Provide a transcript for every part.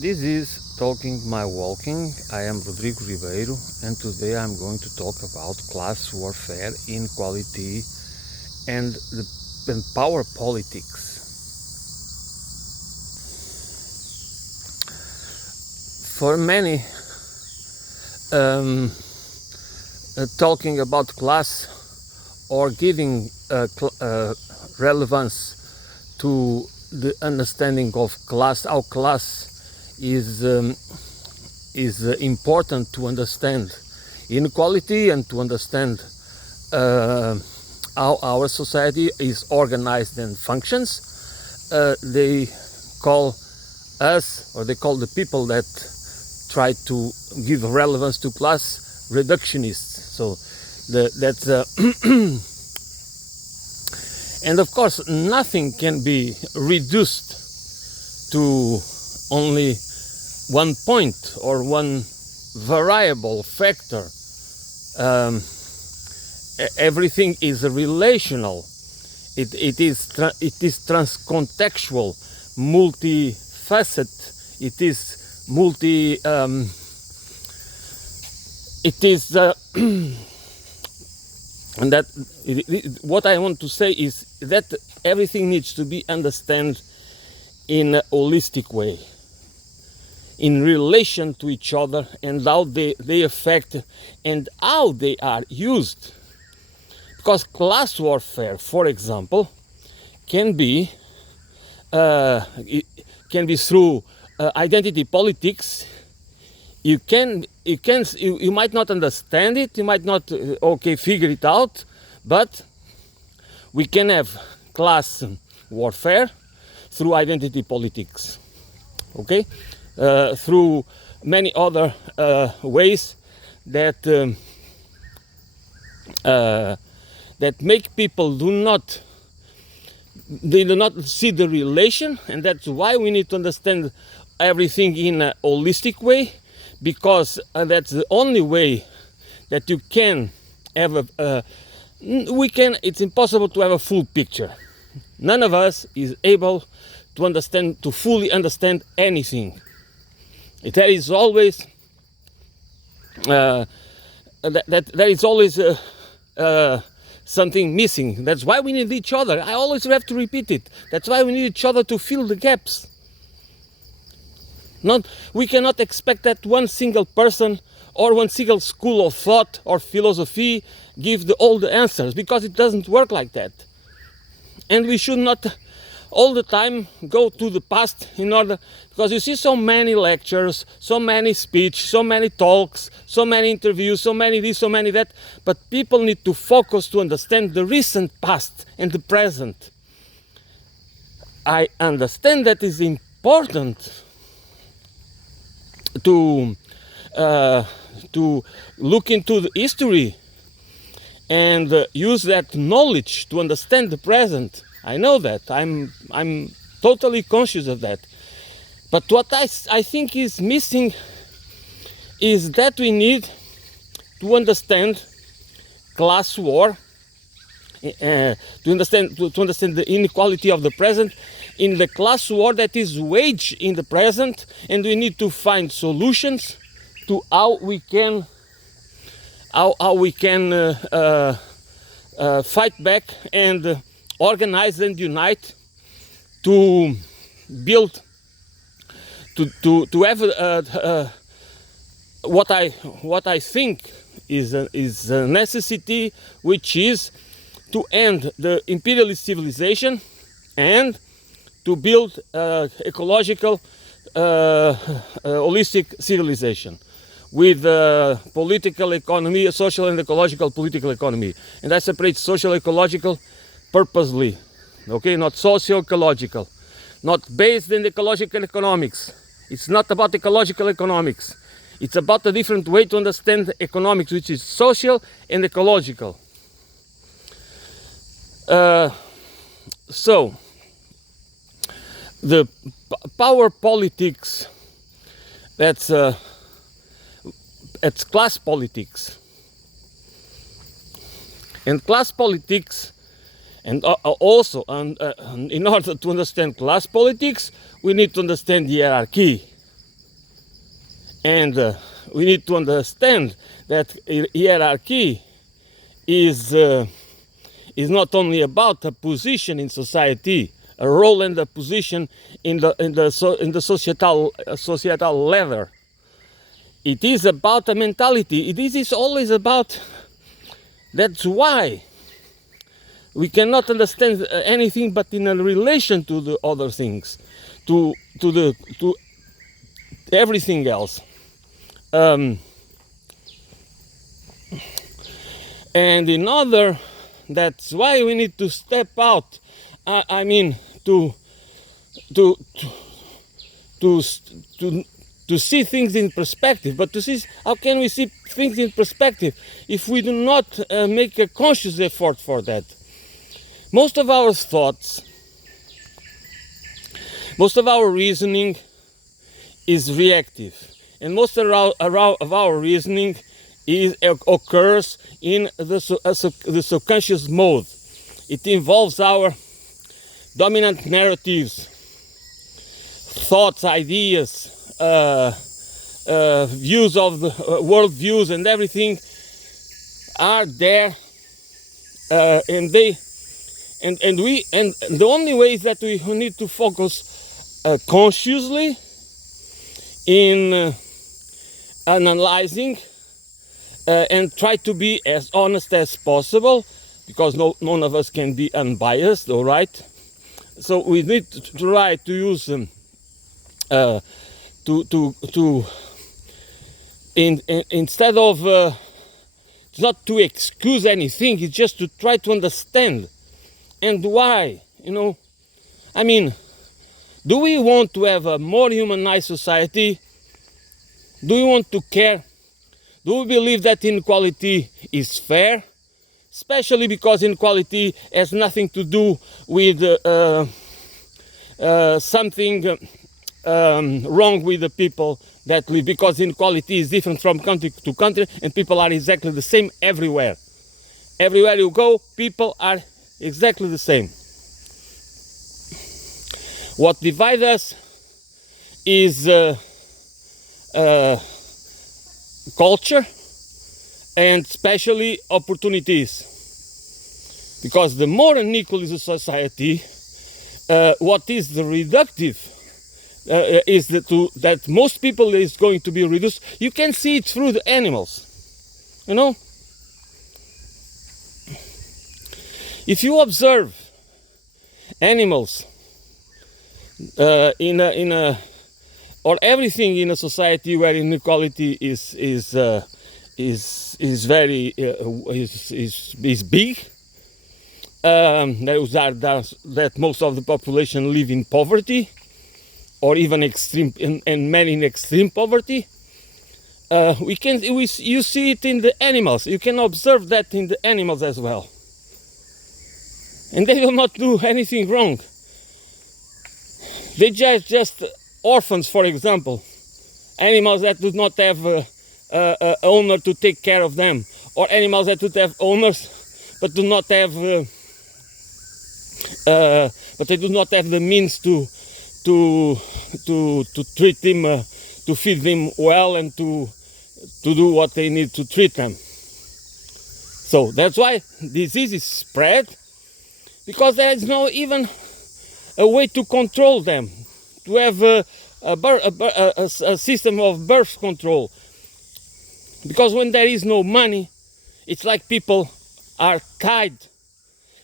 This is Talking My Walking. I am Rodrigo Ribeiro, and today I'm going to talk about class warfare, inequality, and power politics. For many, talking about class or giving relevance to the understanding of class, how class is important to understand inequality and to understand how our society is organized and functions. They call us, or they call the people that try to give relevance to class, reductionists. So that's and of course nothing can be reduced to only one point or one variable factor. Everything is relational. It is transcontextual, multifaceted. It is and that what I want to say is that everything needs to be understood in a holistic way, in relation to each other, and how they affect and how they are used. Because class warfare, for example, can be through identity politics. You might not understand it, you might not figure it out, but we can have class warfare through identity politics, through many other ways that make people do not see the relation, and that's why we need to understand everything in a holistic way, because that's the only way that you can have it's impossible to have a full picture. None of us is able to fully understand anything. There is always something missing. That's why we need each other. I always have to repeat it. That's why we need each other to fill the gaps. We cannot expect that one single person or one single school of thought or philosophy give all the answers, because it doesn't work like that. And we should not all the time go to the past because you see so many lectures, so many speech, so many talks, so many interviews, so many this, so many that, but people need to focus to understand the recent past and the present. I understand that is important to look into the history and use that knowledge to understand the present. I know that. I'm totally conscious of that. But what I think is missing is that we need to understand class war, to understand the inequality of the present, in the class war that is waged in the present, and we need to find solutions to how we can fight back and organize and unite to build, to have what I think is a necessity, which is to end the imperialist civilization and to build ecological, holistic civilization with political economy, a social and ecological political economy. And I separate social ecological purposely, not socio-ecological, not based in ecological economics. It's not about ecological economics. It's about a different way to understand economics, which is social and ecological. So, the power politics, it's class politics. And class politics, and also in order to understand class politics, we need to understand the hierarchy. And we need to understand that hierarchy is not only about a position in society, a role and a position in the societal ladder. It is about a mentality. It is always about. That's why we cannot understand anything but in a relation to the other things, to everything else. And in order, that's why we need to step out. I mean, to see things in perspective. But to see, how can we see things in perspective if we do not make a conscious effort for that? Most of our thoughts, most of our reasoning is reactive, and most of our reasoning occurs in the subconscious mode. It involves our dominant narratives, thoughts, ideas, views of the world views, and everything are there, and the only way is that we need to focus consciously in analyzing and try to be as honest as possible, because none of us can be unbiased, all right? So we need to try to use instead of not to excuse anything, it's just to try to understand. And why? I mean, do we want to have a more humanized society? Do we want to care? Do we believe that inequality is fair? Especially because inequality has nothing to do with something wrong with the people that live, because inequality is different from country to country, and people are exactly the same everywhere. Everywhere you go, people are exactly the same. What divides us is culture, and especially opportunities. Because the more unequal is a society, what is the reductive is that most people is going to be reduced. You can see it through the animals. If you observe animals or everything in a society where inequality is very big, that most of the population live in poverty, or even extreme, and many in extreme poverty. You see it in the animals. You can observe that in the animals as well. And they will not do anything wrong. They just orphans, for example, animals that do not have an owner to take care of them, or animals that do have owners but do not have, but they do not have the means to treat them, to feed them well, and to do what they need to treat them. So that's why diseases spread, because there is no even a way to control them, to have a system of birth control. Because when there is no money, it's like people are tied.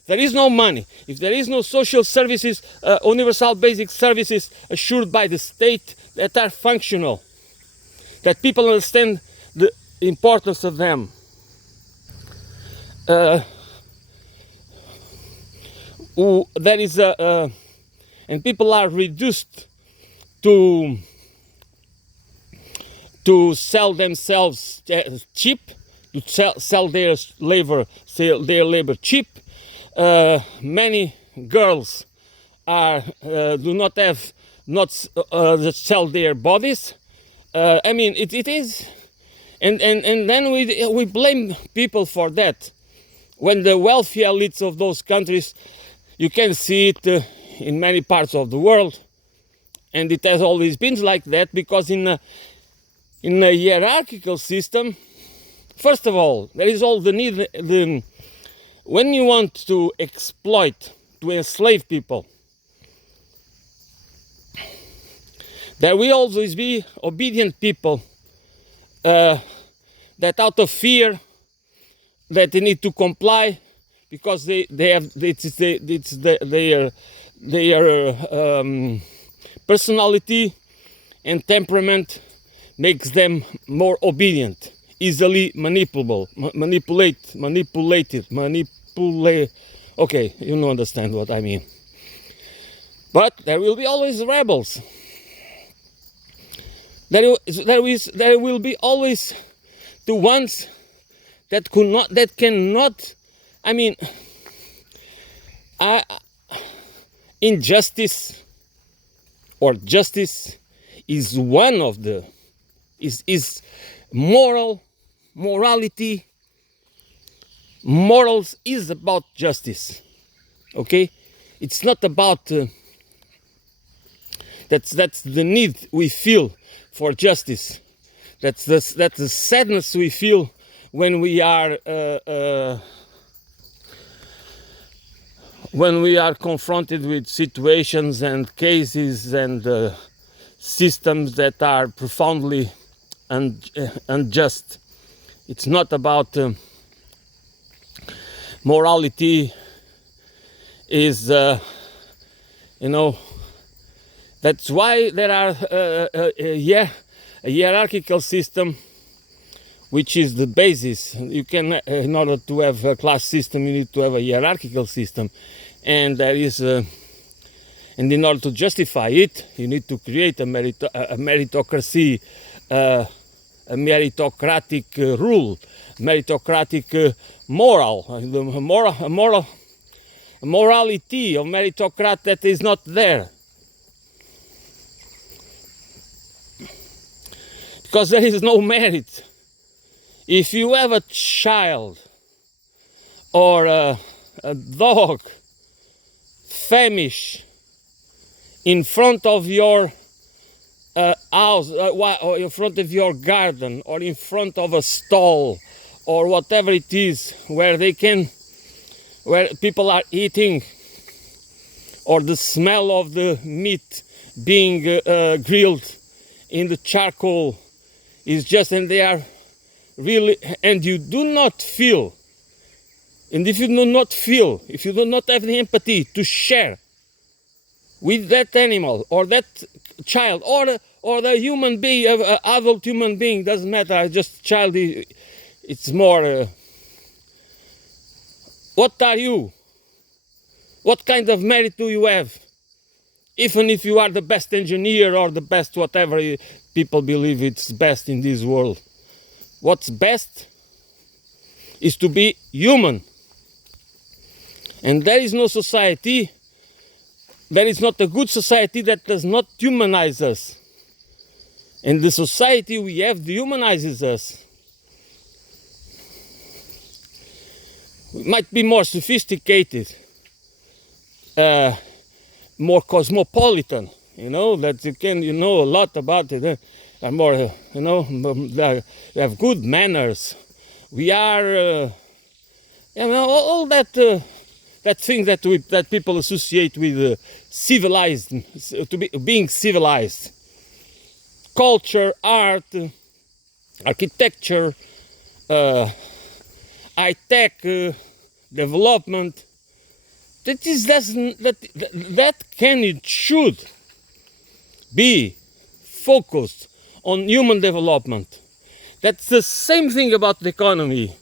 There is no money. If there is no social services, universal basic services assured by the state that are functional, that people understand the importance of them, there is and people are reduced to sell themselves cheap, to sell their labor cheap. Many girls do not sell their bodies. I mean, it is, and then we blame people for that. When the wealthy elites of those countries, you can see it in many parts of the world, and it has always been like that, because in In a hierarchical system, first of all, there is all the need, when you want to exploit, to enslave people, there will always be obedient people that out of fear that they need to comply because they have their personality and temperament makes them more obedient, easily manipulated. Okay, you know, understand what I mean. But there will be always rebels. There will be always the ones that cannot. I mean, injustice or justice is one of the is morality. Morals is about justice. Okay, it's not about that's the need we feel for justice. That's the sadness we feel when we are confronted with situations and cases and systems that are profoundly unjust. It's not about morality. Is you know, that's why there are a hierarchical system, which is the basis. You can, in order to have a class system, you need to have a hierarchical system, and there is, and in order to justify it, you need to create a meritocracy, a meritocratic rule, meritocratic morality of meritocrat that is not there. Because there is no merit. If you have a child or a dog famish in front of your house, or in front of your garden, or in front of a stall, or whatever it is, where people are eating, or the smell of the meat being grilled in the charcoal is just, and they are really, and you do not feel, and if you do not have the empathy to share with that animal or that child or the human being, adult human being, doesn't matter, just child, it's more, what are you? What kind of merit do you have? Even if you are the best engineer or the best whatever people believe it's best in this world. What's best is to be human. And there is no society, there is not a good society that does not humanize us. And the society we have dehumanizes us. We might be more sophisticated, more cosmopolitan, you know, that you know a lot about it, and more, you know, we have good manners. We are, you know, all that that thing that people associate with civilized, being civilized. Culture, art, architecture, high-tech development. That can and should be focused on human development. That's the same thing about the economy.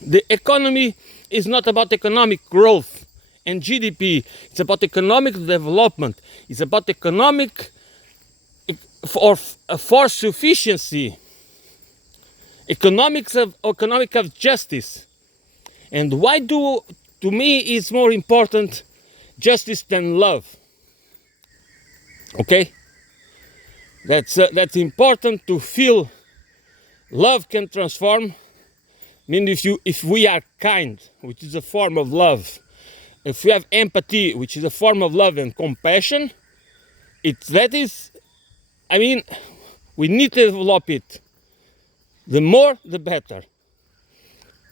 The economy is not about economic growth and GDP. It's about economic development. It's about economic for sufficiency. Economic of justice. And why to me it's more important justice than love. Okay? That's important to feel. Love can transform. I mean, if we are kind, which is a form of love, if we have empathy, which is a form of love and compassion, We need to develop it. The more, the better.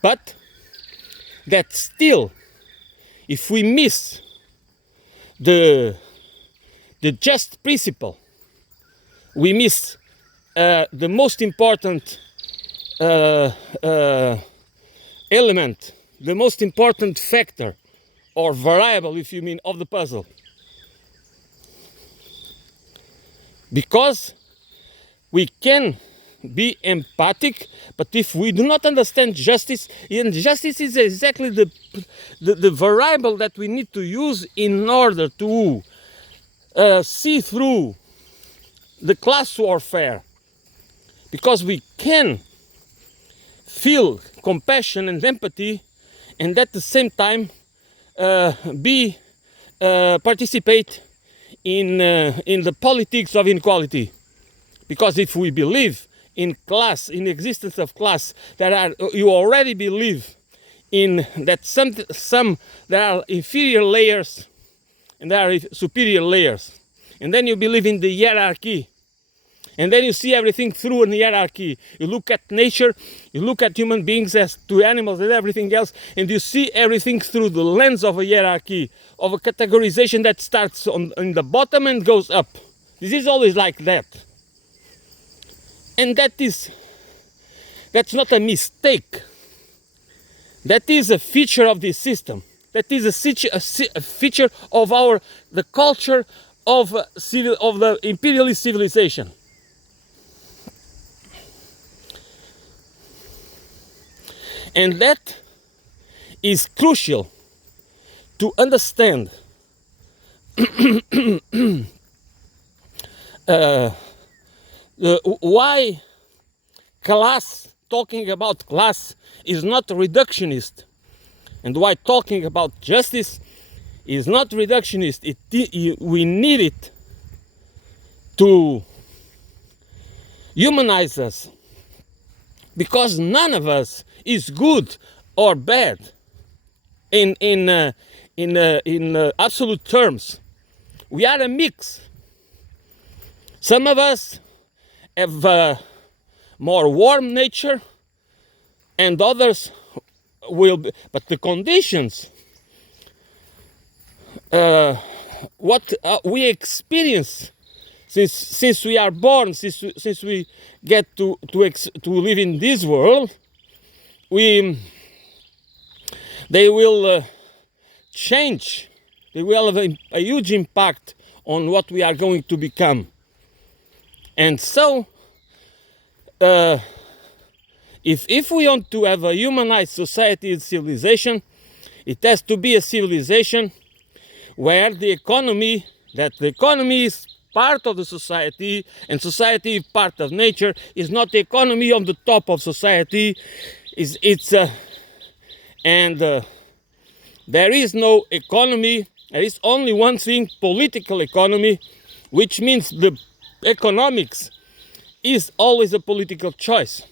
But that still, if we miss the just principle, we miss the most important element, the most important factor or variable, if you mean, of the puzzle. Because we can be empathic, but if we do not understand justice, and justice is exactly the variable that we need to use in order to see through the class warfare, because we can feel compassion and empathy, and at the same time participate in the politics of inequality. Because if we believe in class, in existence of class, you already believe in that some there are inferior layers and there are superior layers, and then you believe in the hierarchy. And then you see everything through an hierarchy. You look at nature, you look at human beings as to animals and everything else, and you see everything through the lens of a hierarchy, of a categorization that starts on the bottom and goes up. This is always like that. And that's not a mistake. That is a feature of this system. That is a feature of the culture of the imperialist civilization. And that is crucial to understand why talking about class is not reductionist, and why talking about justice is not reductionist. We need it to humanize us, because none of us is good or bad in absolute terms. We are a mix. Some of us have a more warm nature, and others will be, but the conditions, what we experience since we are born, since we get to live in this world, they will change. They will have a huge impact on what we are going to become. And so, if we want to have a humanized society and civilization, it has to be a civilization where the economy is part of the society, and society is part of nature, is not the economy on the top of society. There is no economy. There is only one thing: political economy, which means the economics is always a political choice.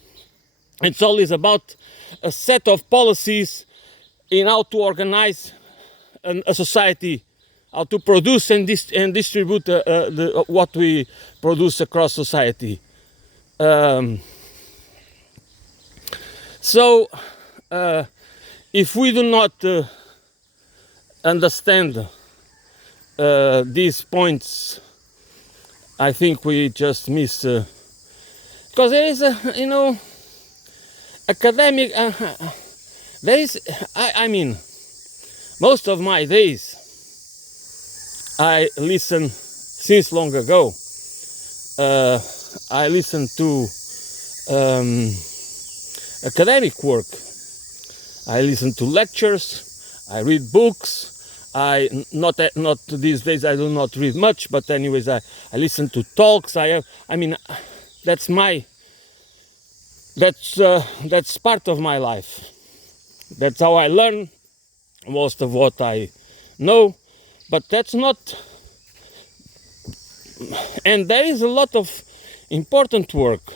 It's always about a set of policies in how to organize a society, how to produce and distribute what we produce across society. So, if we do not understand these points, I think we just miss. Because there is academic. There is. I mean, most of my days, I listen since long ago. I listen to academic work. I listen to lectures. I read books. Not these days. I do not read much, but anyways, I listen to talks. That's part of my life. That's how I learn most of what I know. But that's not. And there is a lot of important work,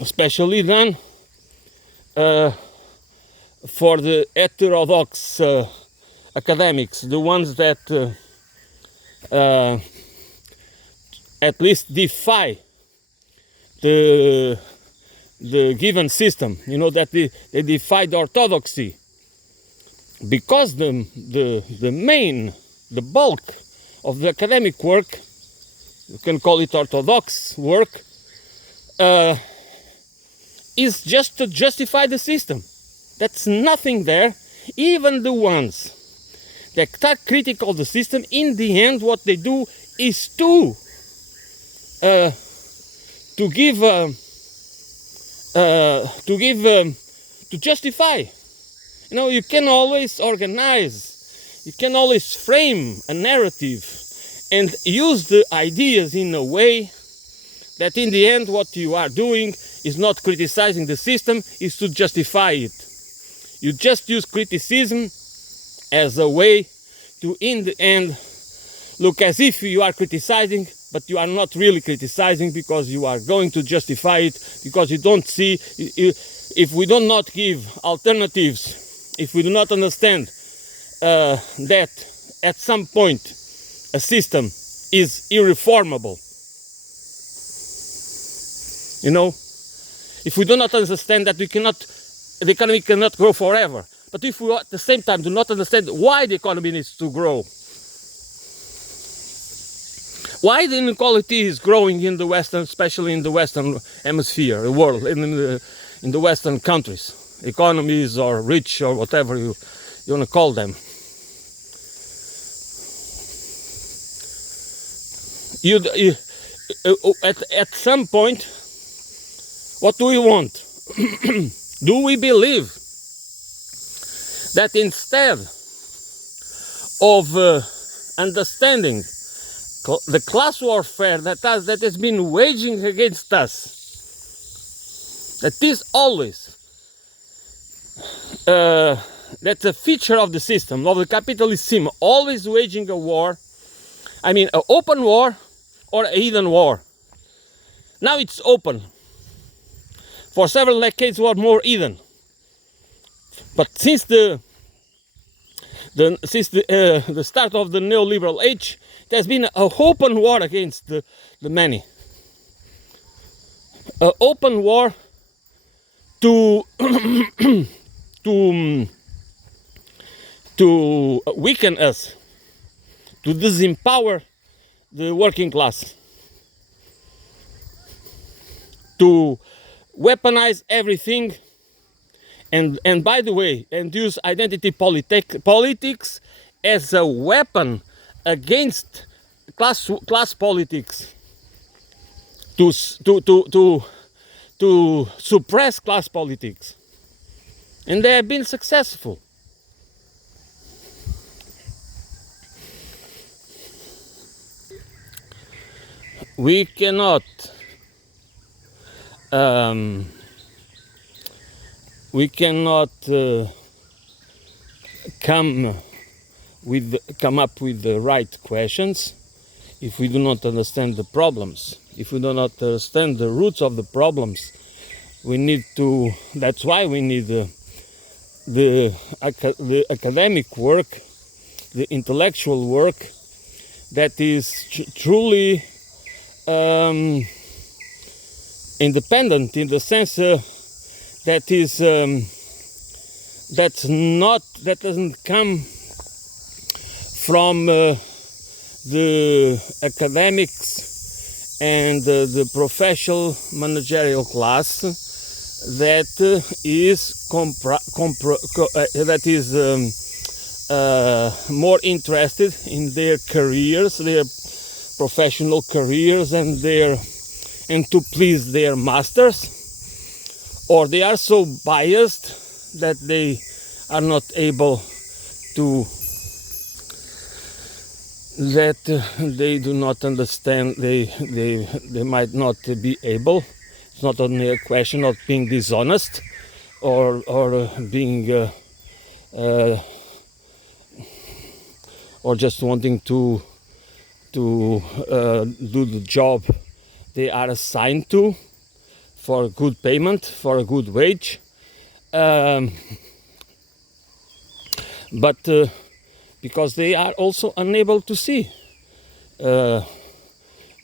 especially done for the heterodox academics, the ones that at least defy the given system, that they defy the orthodoxy, because the bulk of the academic work, you can call it orthodox work, is just to justify the system. That's nothing there. Even the ones that are critical of the system, in the end, what they do is to justify. You can always organize, you can always frame a narrative and use the ideas in a way that in the end what you are doing is not criticizing the system, is to justify it. You just use criticism as a way to, in the end, look as if you are criticizing, but you are not really criticizing, because you are going to justify it, because you don't see, if we do not give alternatives, if we do not understand that at some point a system is irreformable, if we do not understand that the economy cannot grow forever, but if we at the same time do not understand why the economy needs to grow, why the inequality is growing in the Western, especially in the Western hemisphere, the world, in the Western countries, economies or rich or whatever you want to call them. At some point, what do we want? Do we believe that instead of understanding the class warfare that has been waging against us, that is always that's a feature of the system, of the capitalist system, always waging a war, an open war or a hidden war. Now it's open. For several decades it was more hidden. But since the start of the neoliberal age, it has been an open war against the many. An open war to weaken us, to disempower the working class, to weaponize everything, and by the way, and use identity politics as a weapon against class politics, to suppress class politics, and they have been successful. We cannot come up with the right questions if we do not understand the problems. If we do not understand the roots of the problems, that's why we need the academic work, the intellectual work that is truly independent, in the sense that doesn't come from the academics and the professional managerial class that is more interested in their careers, their professional careers, and to please their masters, or they are so biased that they are not able to, that they do not understand, they might not be able. It's not only a question of being dishonest or being or just wanting to do the job they are assigned to for a good payment, for a good wage, but because they are also unable to see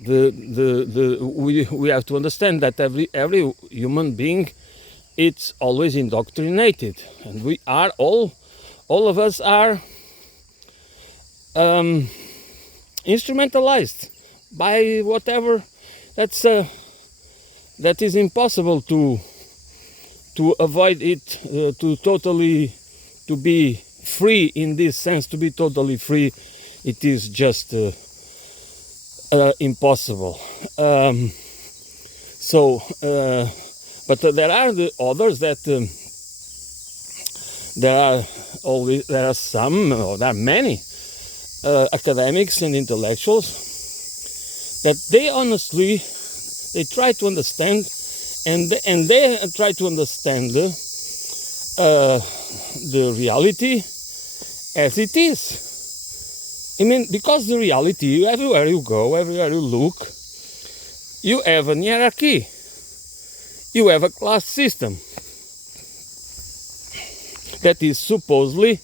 We have to understand that every human being, it's always indoctrinated, and we are all of us are instrumentalized by whatever that is impossible to avoid it, to be free in this sense. To be totally free, it is just impossible. But there are the others that there are some, or there are many academics and intellectuals that they honestly try to understand, and they try to understand the reality as it is. I mean, because the reality, everywhere you go, everywhere you look, you have a hierarchy, you have a class system that is supposedly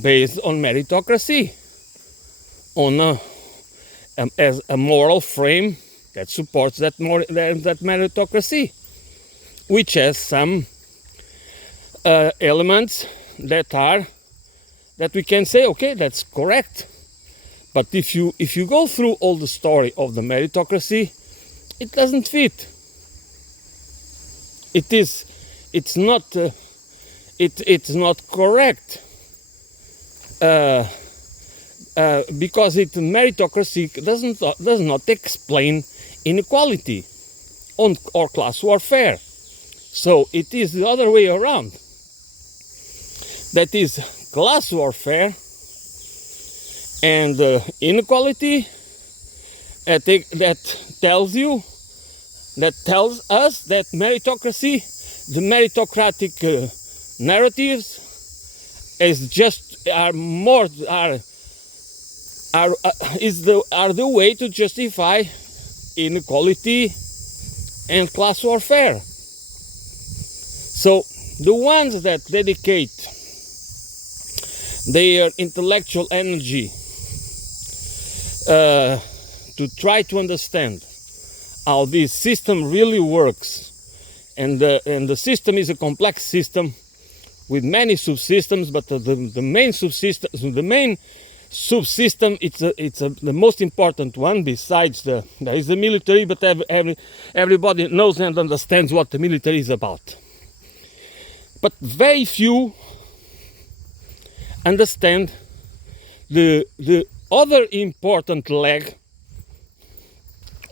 based on meritocracy, on as a moral frame that supports that meritocracy, which has some elements that we can say, okay, that's correct. But if you go through all the story of the meritocracy, it doesn't fit. It's not correct. Because meritocracy does not explain inequality or class warfare. So it is the other way around. That is class warfare and inequality that tells us that meritocracy, the meritocratic narratives, are the way to justify inequality and class warfare. So the ones that dedicate their intellectual energy to try to understand how this system really works, and the system is a complex system with many subsystems, but the main subsystem, it's the most important one. Besides there is the military, but everybody knows and understands what the military is about. But very few understand the other important leg,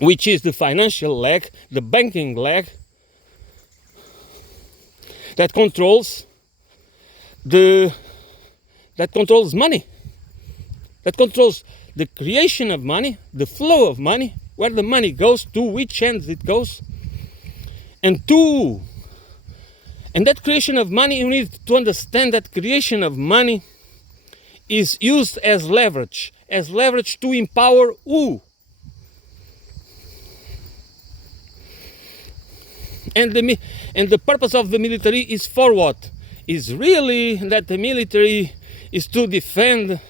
which is the financial leg, the banking leg, that controls money, that controls the creation of money, the flow of money, where the money goes, to which ends it goes, and that creation of money, you need to understand that creation of money is used as leverage to empower who? And the purpose of the military is for what? Is really that the military is to defend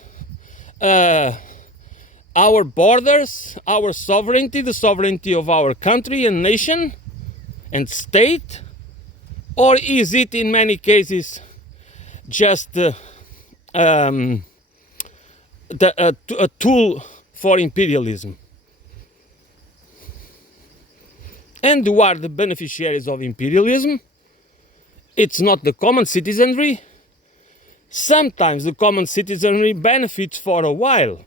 our borders, our sovereignty, the sovereignty of our country and nation and state? Or is it in many cases just a tool for imperialism? And who are the beneficiaries of imperialism? It's not the common citizenry. Sometimes the common citizenry benefits for a while,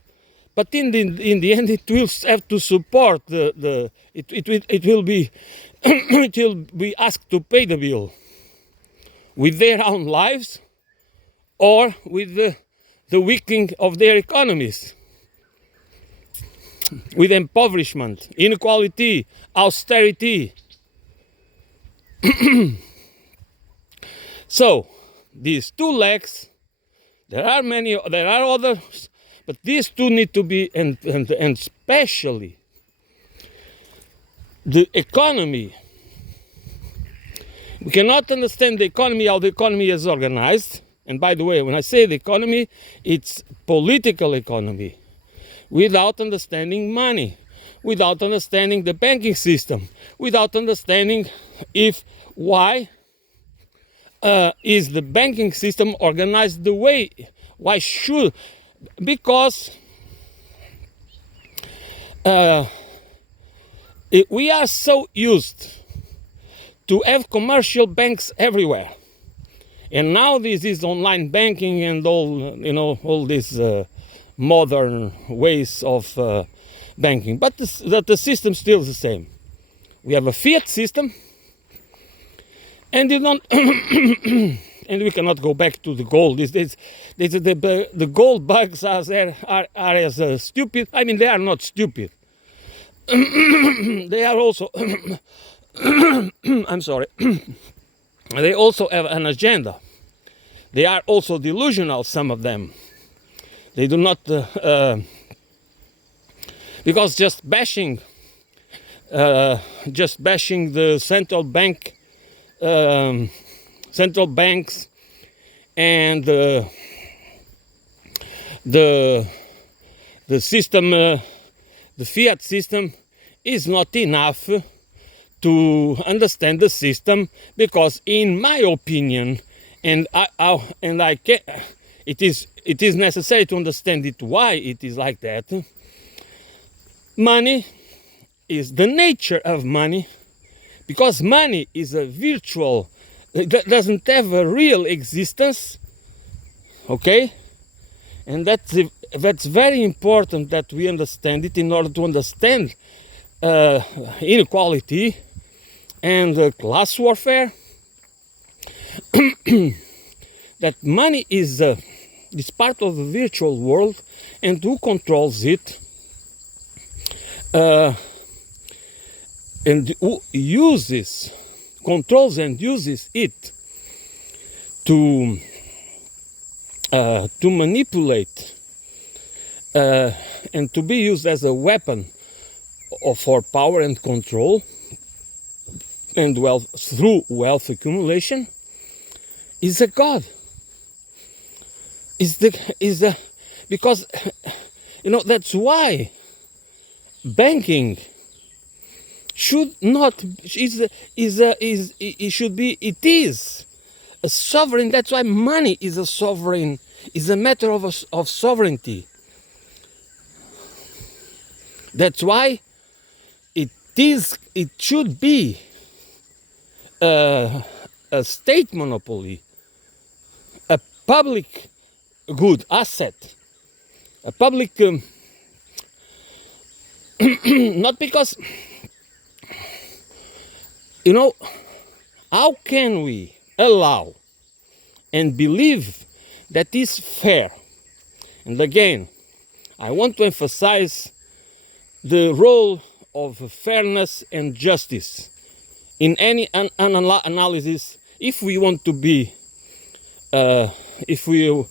but in the end it will have to support it will be it will be asked to pay the bill with their own lives or with the weakening of their economies, with impoverishment, inequality, austerity. So these two legs, there are others, but these two need to be, and especially the economy. We cannot understand the economy, how the economy is organized. And by the way, when I say the economy, it's political economy, without understanding money, without understanding the banking system, without understanding why is the banking system organized the way, why should, because we are so used to have commercial banks everywhere. And now this is online banking and all these modern ways of banking. But the system still is the same. We have a fiat system, and you don't, and we cannot go back to the gold. The gold bugs are as stupid. I mean, they are not stupid. They are also, I'm sorry. They also have an agenda. They are also delusional, some of them. They do not, because just bashing the central banks and the system, the fiat system, is not enough to understand the system, because in my opinion, it is necessary to understand it, why it is like that. Money is the nature of money, because money is a virtual, it doesn't have a real existence, okay? And that's very important that we understand it in order to understand inequality and class warfare. That money is part of the virtual world, and who controls it and who controls and uses it to manipulate and to be used as a weapon for power and control and through wealth accumulation, is a god. Because that's why banking should not it is a sovereign. That's why money is a sovereign, is a matter of sovereignty. That's why it should be a state monopoly, a public good asset, a public not because how can we allow and believe that is fair? And again, I want to emphasize the role of fairness and justice in any analysis. If we want to be, if we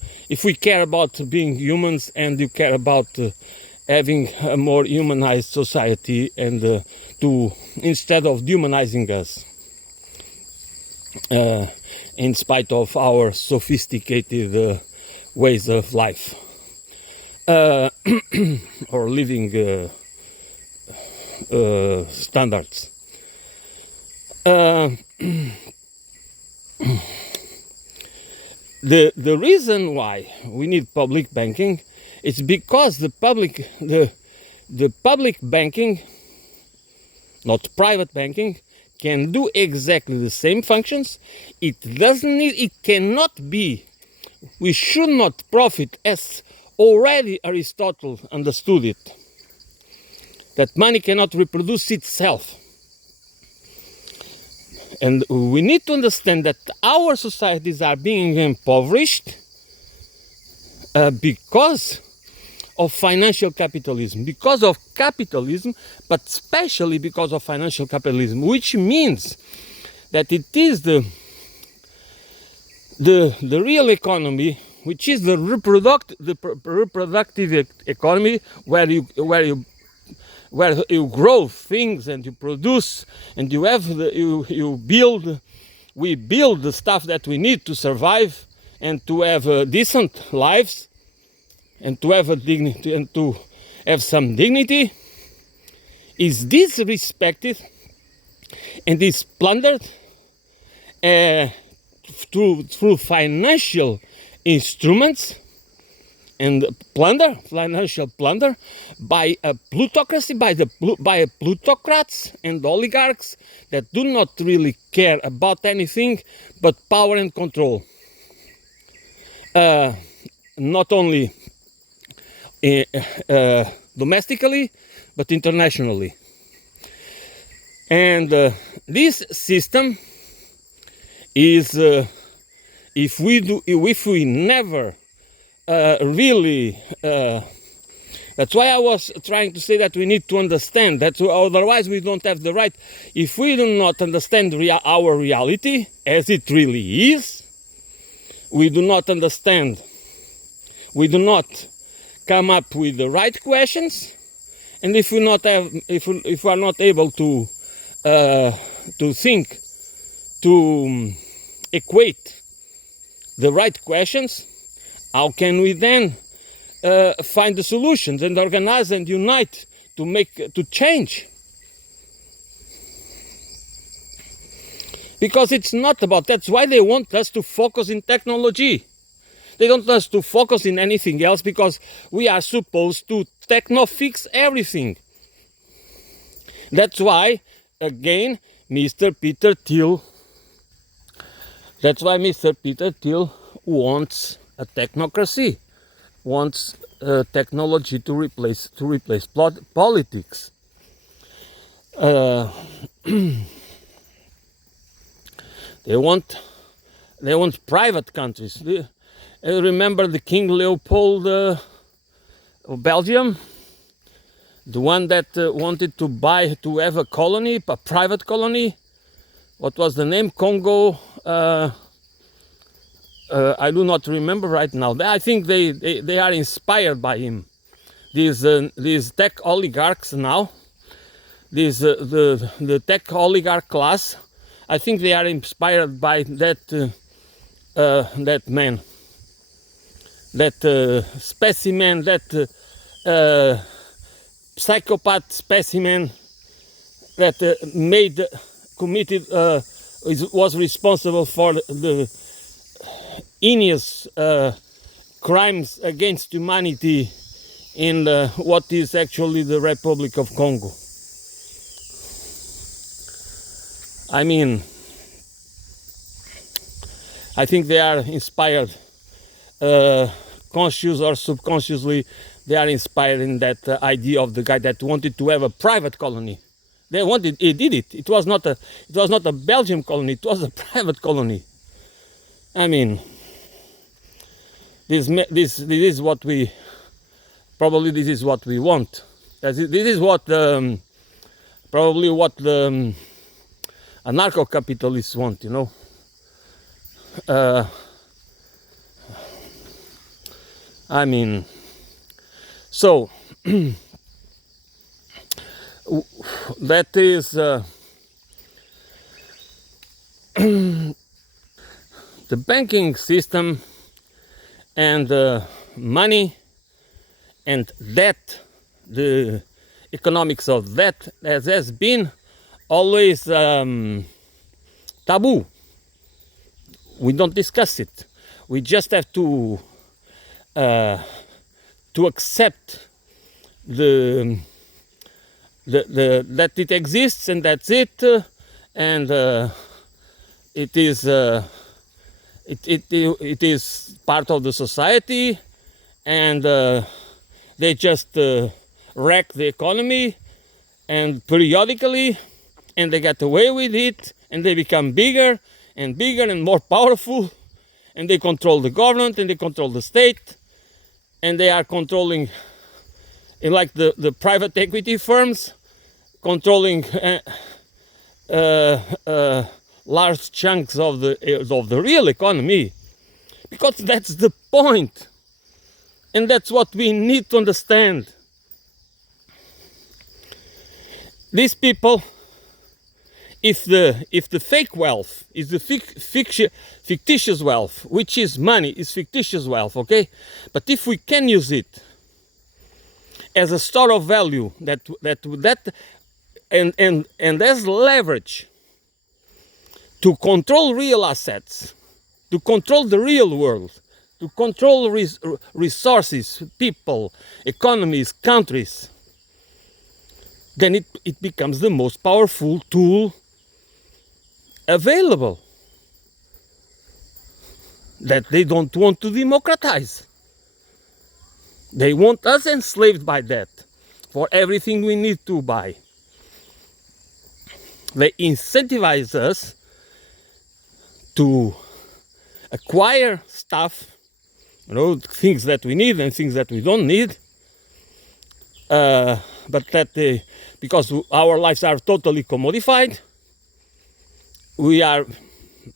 care about being humans, and you care about having a more humanized society, and instead of dehumanizing us, in spite of our sophisticated ways of life or living standards. The reason why we need public banking is because the public banking, not private banking, can do exactly the same functions. It cannot be, we should not profit, as already Aristotle understood it, that money cannot reproduce itself. And we need to understand that our societies are being impoverished because of financial capitalism, but especially because of financial capitalism, which means that it is the real economy, which is the reproductive economy, where you grow things and you produce and we build the stuff that we need to survive and to have decent lives and to have a dignity and to have some dignity. is disrespected and is plundered through financial instruments and financial plunder by a plutocracy, by plutocrats and oligarchs that do not really care about anything but power and control. Not only domestically, but internationally. And this system is, if we never really, that's why I was trying to say that we need to understand that, otherwise we don't have the right. If we do not understand our reality as it really is, we do not understand, we do not come up with the right questions, and if we are not able to think, to equate the right questions, how can we then find the solutions and organize and unite to change? Because it's not about, that's why they want us to focus in technology. They don't want us to focus in anything else, because we are supposed to techno-fix everything. That's why, again, Mr. Peter Thiel wants a technocracy, wants technology to replace politics. They want private countries. Remember the King Leopold of Belgium, the one that wanted to have a colony, a private colony. What was the name? Congo. I do not remember right now. I think they are inspired by him. These tech oligarchs now, the tech oligarch class, I think they are inspired by that man, that specimen, that psychopath specimen that was responsible for the heinous crimes against humanity in what is actually the Republic of Congo. I mean, I think they are inspired, conscious or subconsciously, they are inspired in that idea of the guy that wanted to have a private colony. He did it. It was not a Belgian colony. It was a private colony. I mean, this is what we want. This is what probably what the anarcho-capitalists want. You know. I mean, so that is the banking system and money and debt, the economics of debt, has been always taboo. We don't discuss it. We just have to accept that it exists, and that's it, and it is part of the society, and they just wreck the economy, and periodically, and they get away with it, and they become bigger and bigger and more powerful, and they control the government, and they control the state, and they are controlling, like the private equity firms, controlling large chunks of the real economy, because that's the point, and that's what we need to understand. These people, if the fake wealth is the fictitious wealth, which is money, is fictitious wealth, okay? But if we can use it as a store of value, that and as leverage to control real assets, to control the real world, to control resources, people, economies, countries, then it becomes the most powerful tool available that they don't want to democratize. They want us enslaved by that for everything we need to buy. They incentivize us to acquire stuff, things that we need and things that we don't need, but that because our lives are totally commodified, we are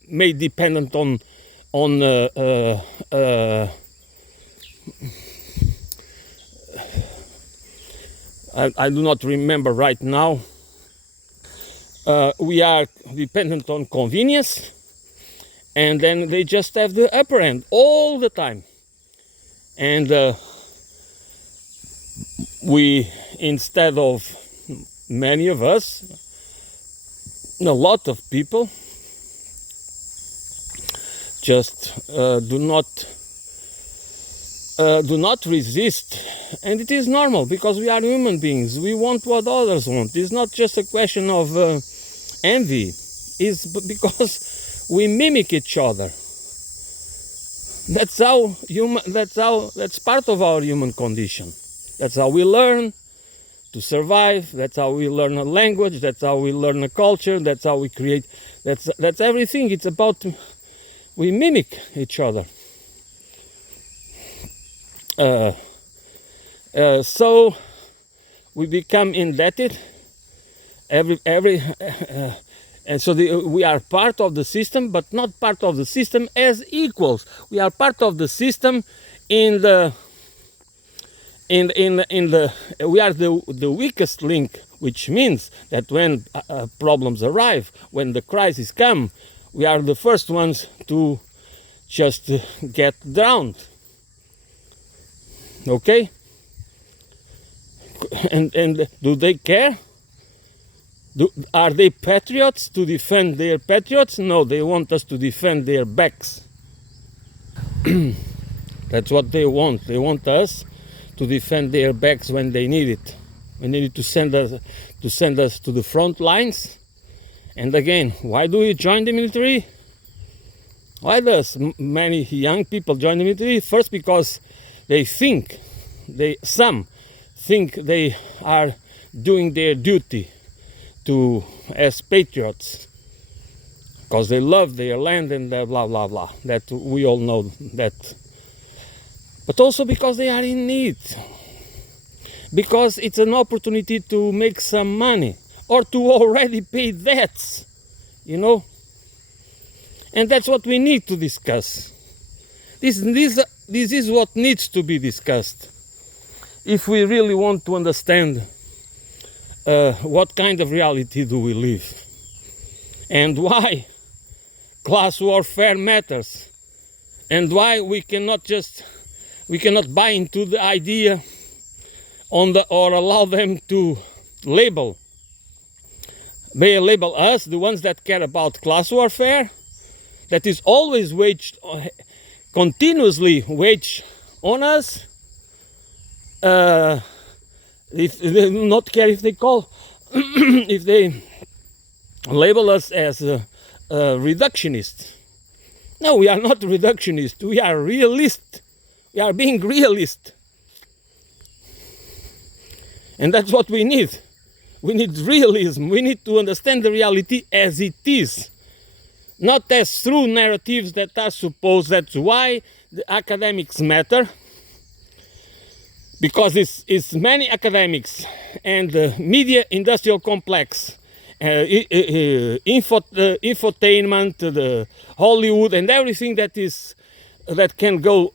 made dependent on I do not remember right now. We are dependent on convenience, and then they just have the upper hand all the time. And we, instead of many of us, a lot of people just do not resist, and it is normal because we are human beings. We want what others want. It's not just a question of envy. It's because we mimic each other. That's part of our human condition. That's how we learn to survive. That's how we learn a language. That's how we learn a culture. That's how we create. That's everything. It's about we mimic each other. So we become indebted. And so we are part of the system, but not part of the system as equals. We are part of the system we are the weakest link, which means that when problems arrive, when the crises come, we are the first ones to just get drowned. Okay? And do they care? Are they patriots to defend their patriots? No, they want us to defend their backs. That's what they want. They want us to defend their backs when they need it. They need to send us to the front lines. And again, why do we join the military? Why does many young people join the military? First, because some think they are doing their duty as patriots, because they love their land and blah blah blah. That we all know that. But also because they are in need, because it's an opportunity to make some money or to already pay debts, and that's what we need to discuss. This is what needs to be discussed if we really want to understand what kind of reality do we live and why class warfare matters, and why we cannot buy into the idea or allow them to label us, the ones that care about class warfare, that is always continuously waged on us. If they do not care if they if they label us as reductionists. No, we are not reductionists. We are realists. We are being realist. And that's what we need. We need realism. We need to understand the reality as it is, not as through narratives that are supposed. That's why the academics matter. Because it's many academics and the media industrial complex, infotainment, the Hollywood, and everything that can go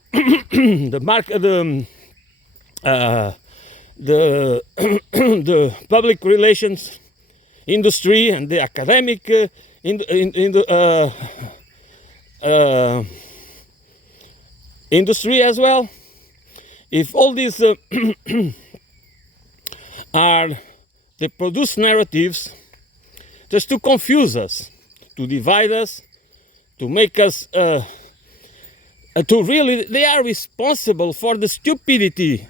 the public relations industry and the academic industry as well. If all these are They produce narratives just to confuse us, to divide us, to make us, to really, they are responsible for the stupidity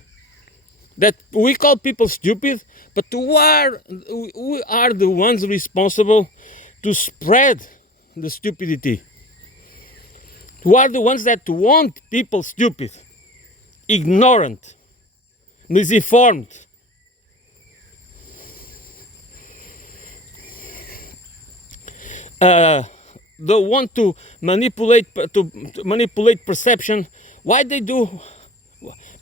that we call people stupid, but who are the ones responsible to spread the stupidity? Who are the ones that want people stupid, ignorant, misinformed? They want to manipulate perception. Why they do?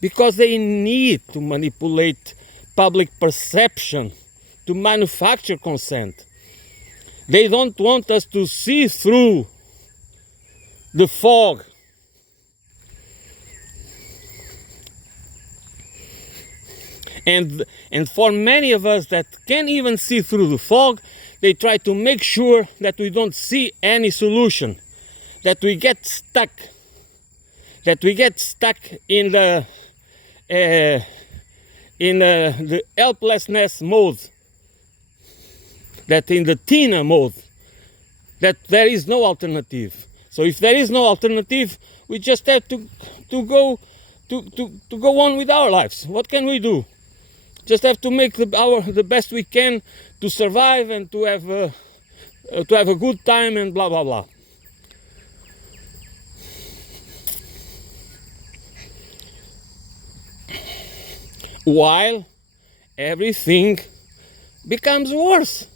Because they need to manipulate public perception to manufacture consent. They don't want us to see through the fog. And for many of us that can't even see through the fog, they try to make sure that we don't see any solution, that we get stuck in the helplessness mode, that in the Tina mode, that there is no alternative. So if there is no alternative, we just have to go on with our lives. What can we do? Just have to make the best we can to survive and to have a good time and blah blah blah. While everything becomes worse,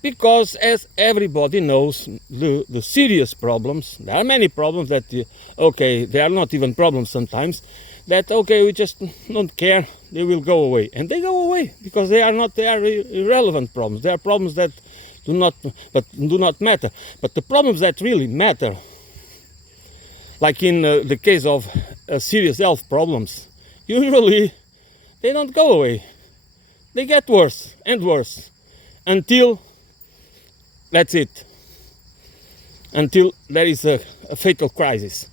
because as everybody knows, the serious problems, there are many problems that they are not even problems sometimes, that we just don't care, they will go away, and they go away because they are irrelevant problems. They are problems that do not matter. But the problems that really matter, like in the case of serious health problems, usually they don't go away. They get worse and worse until that's it. Until there is a fatal crisis.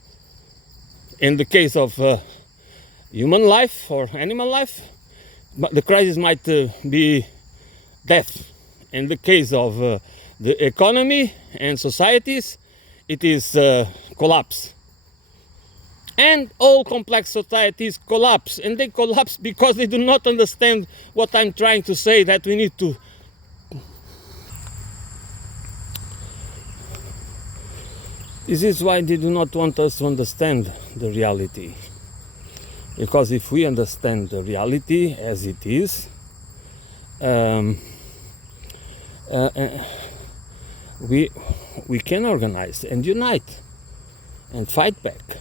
In the case of human life or animal life, the crisis might be death. In the case of the economy and societies, it is collapse. And all complex societies collapse, and they collapse because they do not understand what I'm trying to say, that we need to. This is why they do not want us to understand the reality. Because if we understand the reality as it is, we can organize and unite and fight back.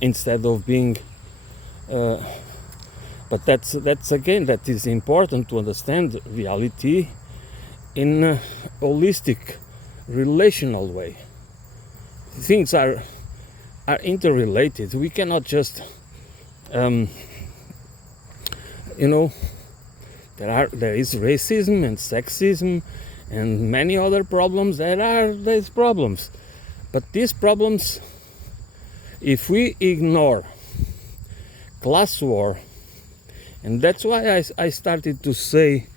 Instead of being, but that's again, that is important to understand reality in a holistic, relational way. Things are interrelated. We cannot just, there is racism and sexism and many other problems. There's problems, but these problems, if we ignore class war, and that's why I started to say,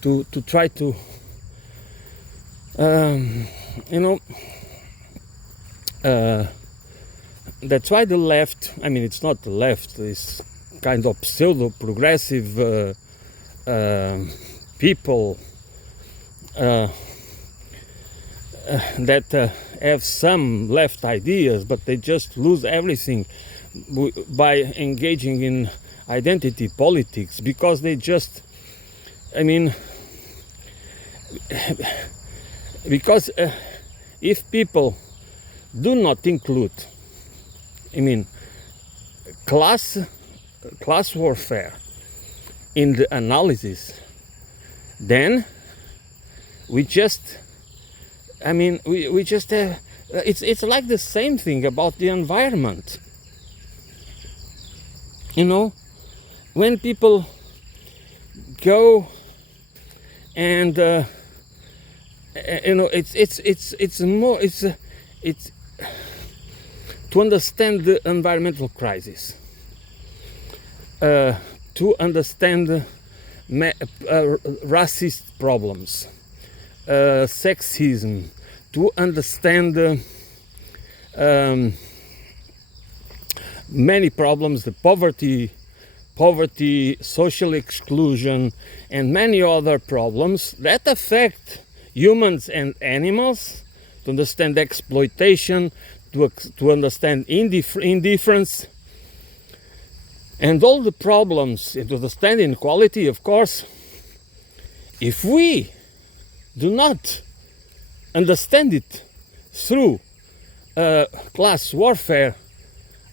to try to, that's why the left, it's not the left, it's kind of pseudo-progressive people that have some left ideas, but they just lose everything by engaging in identity politics, because they just, because if people do not include, class warfare in the analysis, then we just, we just it's like the same thing about the environment. When people go and it's to understand the environmental crisis, to to understand racist problems, sexism, to understand many problems, the poverty, social exclusion, and many other problems that affect humans and animals, to understand exploitation, to understand indifference, and all the problems, and to understand inequality, of course. If we do not understand it through class warfare,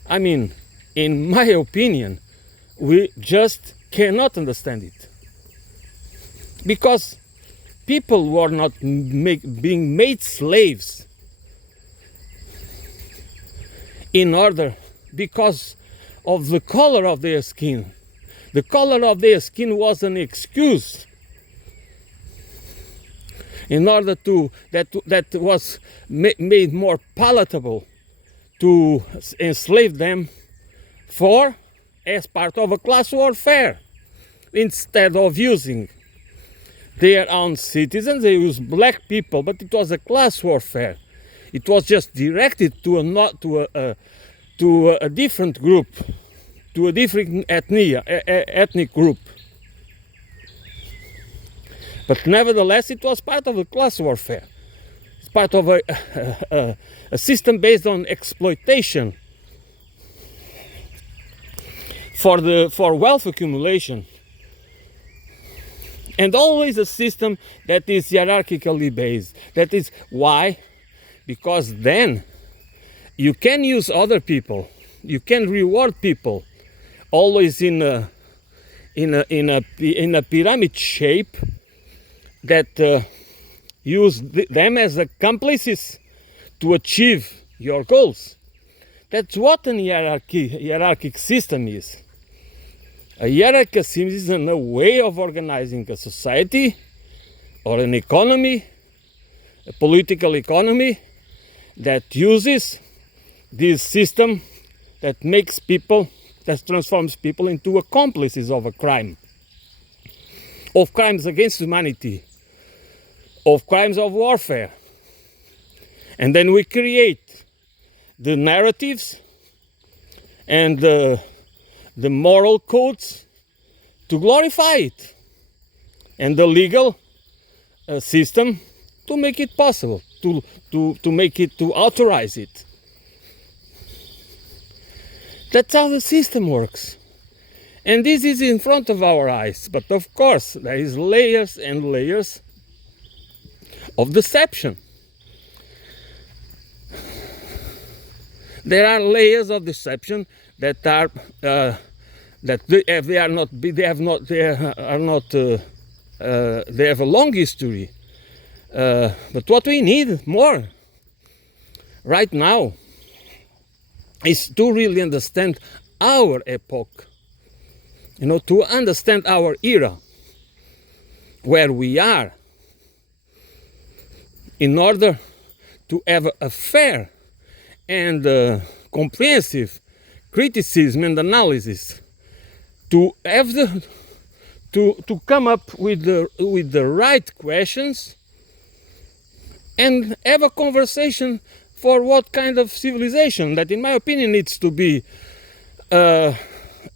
I mean, in my opinion, we just cannot understand it. Because people were not being made slaves because of the color of their skin. The color of their skin was an excuse in order that was made more palatable to enslave them as part of a class warfare. Instead of using their own citizens, they used black people, but it was a class warfare. It was just directed to a different group, to a different ethnic group. But nevertheless, it was part of a class warfare. It's part of a system based on exploitation for wealth accumulation. And always a system that is hierarchically based. That is why, because then you can use other people, you can reward people, always in a pyramid shape that use them as accomplices to achieve your goals. That's what an hierarchic system is. A hierarchical system is a way of organizing a society or an economy, a political economy, that uses this system that transforms people into accomplices of a crime, of crimes against humanity, of crimes of warfare. And then we create the narratives and the moral codes to glorify it, and the legal system to make it possible, to authorize it. That's how the system works. And this is in front of our eyes. But of course, there is layers and layers of deception. There are layers of deception that they have a long history. But what we need more right now is to really understand our epoch, to understand our era, where we are, in order to have a fair and comprehensive criticism and analysis, to have to come up with the right questions, and have a conversation for what kind of civilization that, in my opinion, needs to be an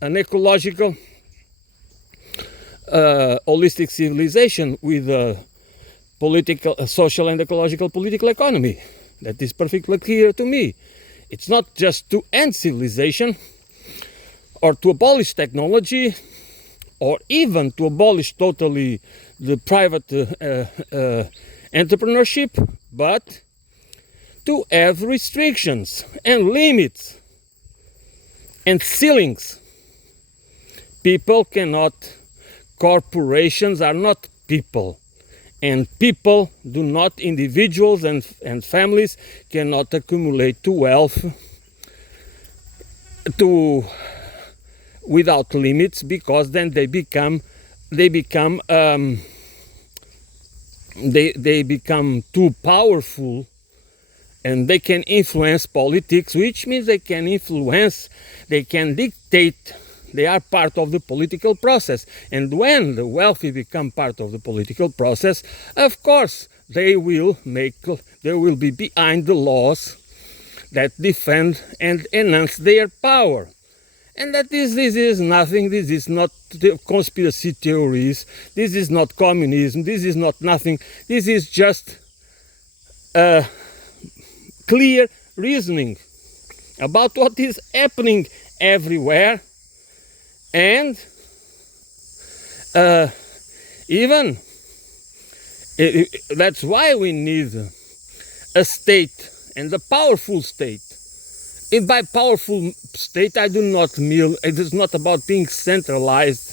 ecological, holistic civilization with a political, social and ecological political economy. That is perfectly clear to me. It's not just to end civilization or to abolish technology or even to abolish totally the private entrepreneurship, but to have restrictions and limits and ceilings. People cannot, corporations are not people, and people do not, individuals and families cannot accumulate to wealth without limits, because then they become too powerful, and they can influence politics, which means they can dictate They are part of the political process. And when the wealthy become part of the political process, of course, they will be behind the laws that defend and enhance their power. And that this is nothing, this is not the conspiracy theories, this is not communism, this is not nothing, this is just clear reasoning about what is happening everywhere. And even that's why we need a state, and a powerful state. And by powerful state, I do not mean, it is not about being centralized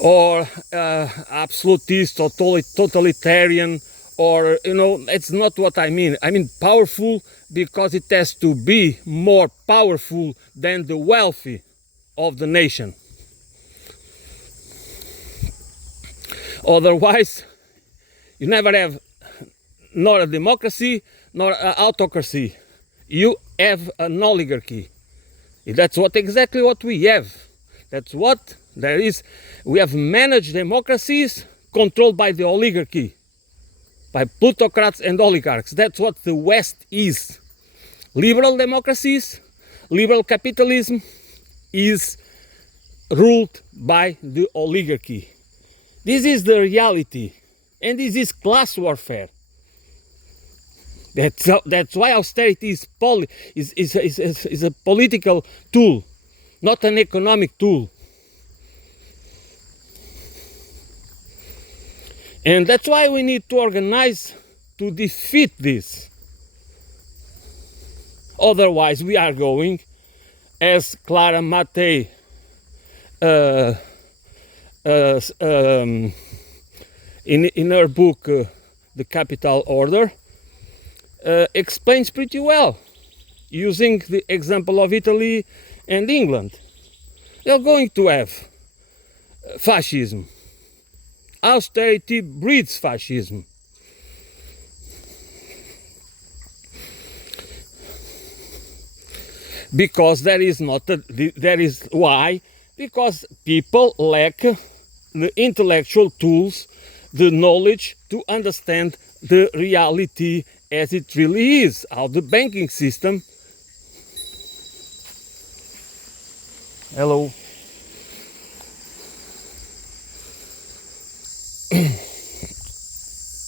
or absolutist or totalitarian, or, it's not what I mean. I mean powerful because it has to be more powerful than the wealthy of the nation. Otherwise, you never have nor a democracy nor an autocracy. You have an oligarchy. That's exactly what we have. That's what there is. We have managed democracies controlled by the oligarchy, by plutocrats and oligarchs. That's what the West is. Liberal democracies, liberal capitalism is ruled by the oligarchy. This is the reality, and this is class warfare. That's why austerity is a political tool, not an economic tool. And that's why we need to organize to defeat this. Otherwise, we are going, as Clara Mattei in her book, The Capital Order, explains pretty well, using the example of Italy and England. They're going to have fascism. Austerity breeds fascism. Because because people lack the intellectual tools, the knowledge to understand the reality as it really is, how the banking system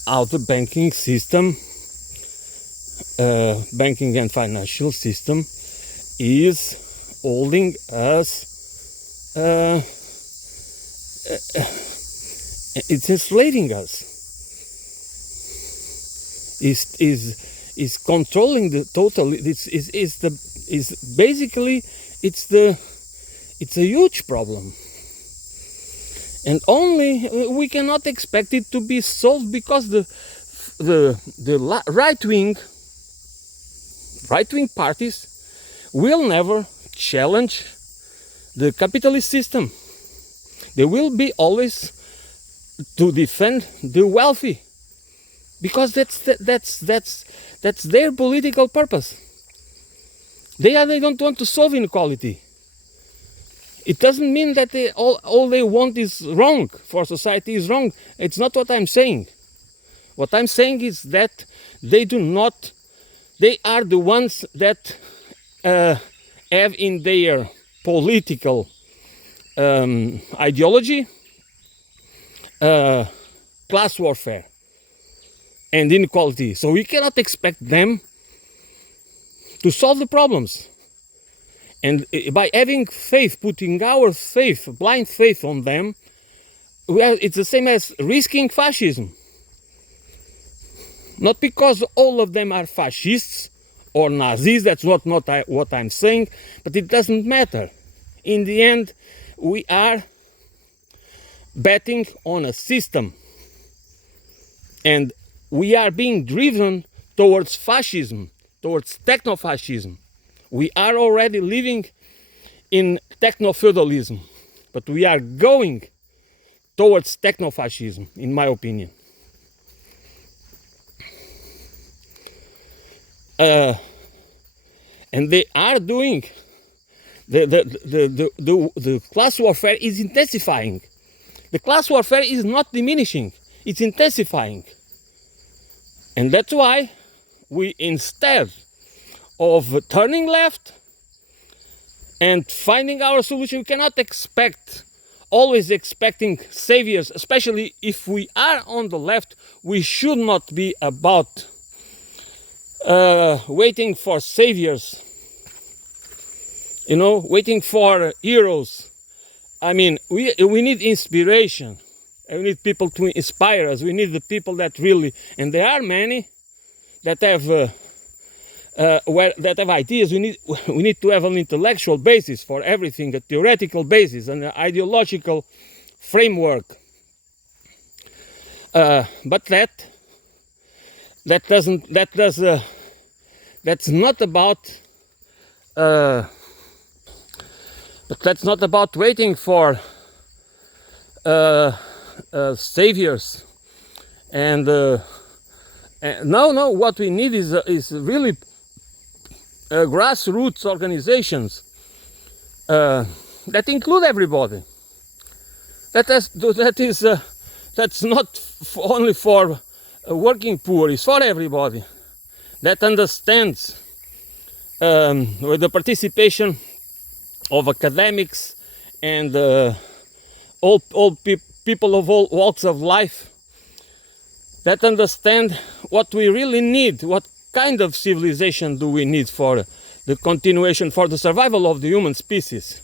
how the banking system, banking and financial system is holding us, it's enslaving us, is controlling the total. It's a huge problem, and only we cannot expect it to be solved because the right wing parties will never challenge the capitalist system. They will be always to defend the wealthy, because that's their political purpose. They don't want to solve inequality. It doesn't mean that all they want is wrong, for society is wrong. It's not what I'm saying. What I'm saying is that they are the ones that have in their political ideology class warfare and inequality. So we cannot expect them to solve the problems. And by having faith, putting our faith, blind faith on them, it's the same as risking fascism. Not because all of them are fascists or Nazis, that's what I'm saying, but it doesn't matter. In the end, we are betting on a system, and we are being driven towards fascism, towards techno-fascism. We are already living in techno-feudalism, but we are going towards techno-fascism, in my opinion. And they are doing The class warfare is intensifying. The class warfare is not diminishing, it's intensifying. And that's why we, instead of turning left and finding our solution, we cannot always expecting saviors, especially if we are on the left. We should not be about waiting for saviors, waiting for heroes. I mean, we need inspiration. We need people to inspire us. We need the people that really, and there are many that have that have ideas. We need to have an intellectual basis for everything, a theoretical basis, an ideological framework. But that's not about waiting for saviors. And no, what we need is really grassroots organizations that include everybody. That's not only for working poor, it's for everybody. That understands with the participation of academics and all people of all walks of life, that understand what we really need, what kind of civilization do we need for the continuation, for the survival of the human species,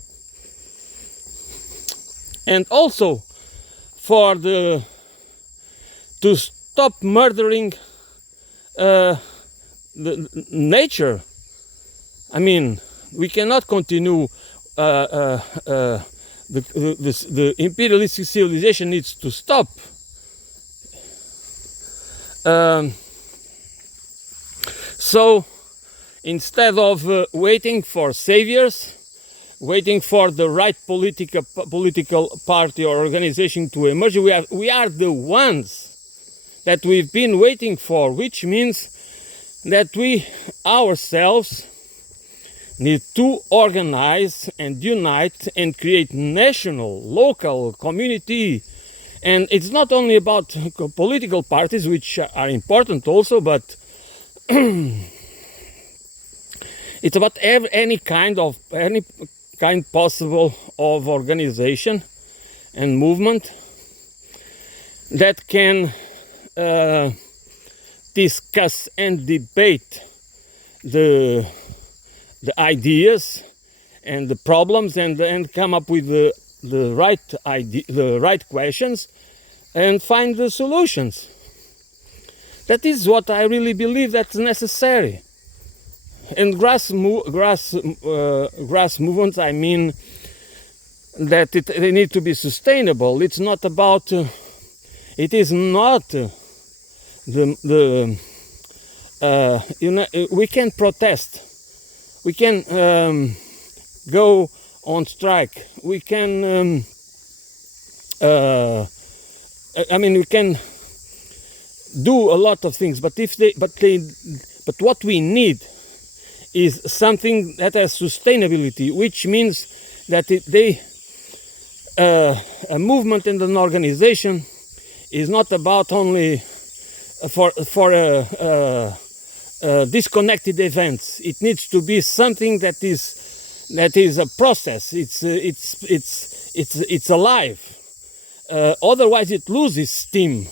and also to stop murdering the nature. I mean, we cannot continue. The imperialistic civilization needs to stop. So instead of waiting for saviors, waiting for the right political party or organization to emerge, we are the ones that we've been waiting for, which means that we ourselves need to organize and unite and create national, local, community. And it's not only about political parties, which are important also, but it's about any kind possible of organization and movement that can discuss and debate the ideas and the problems and come up with the right questions and find the solutions. That is what I really believe that's necessary. And grass movements, I mean that they need to be sustainable. It's not about. It is not we can protest. We can go on strike. We can. We can do a lot of things. But what we need is something that has sustainability, which means that a movement and an organization is not about only for disconnected events. It needs to be something that is a process. It's alive. Otherwise, it loses steam.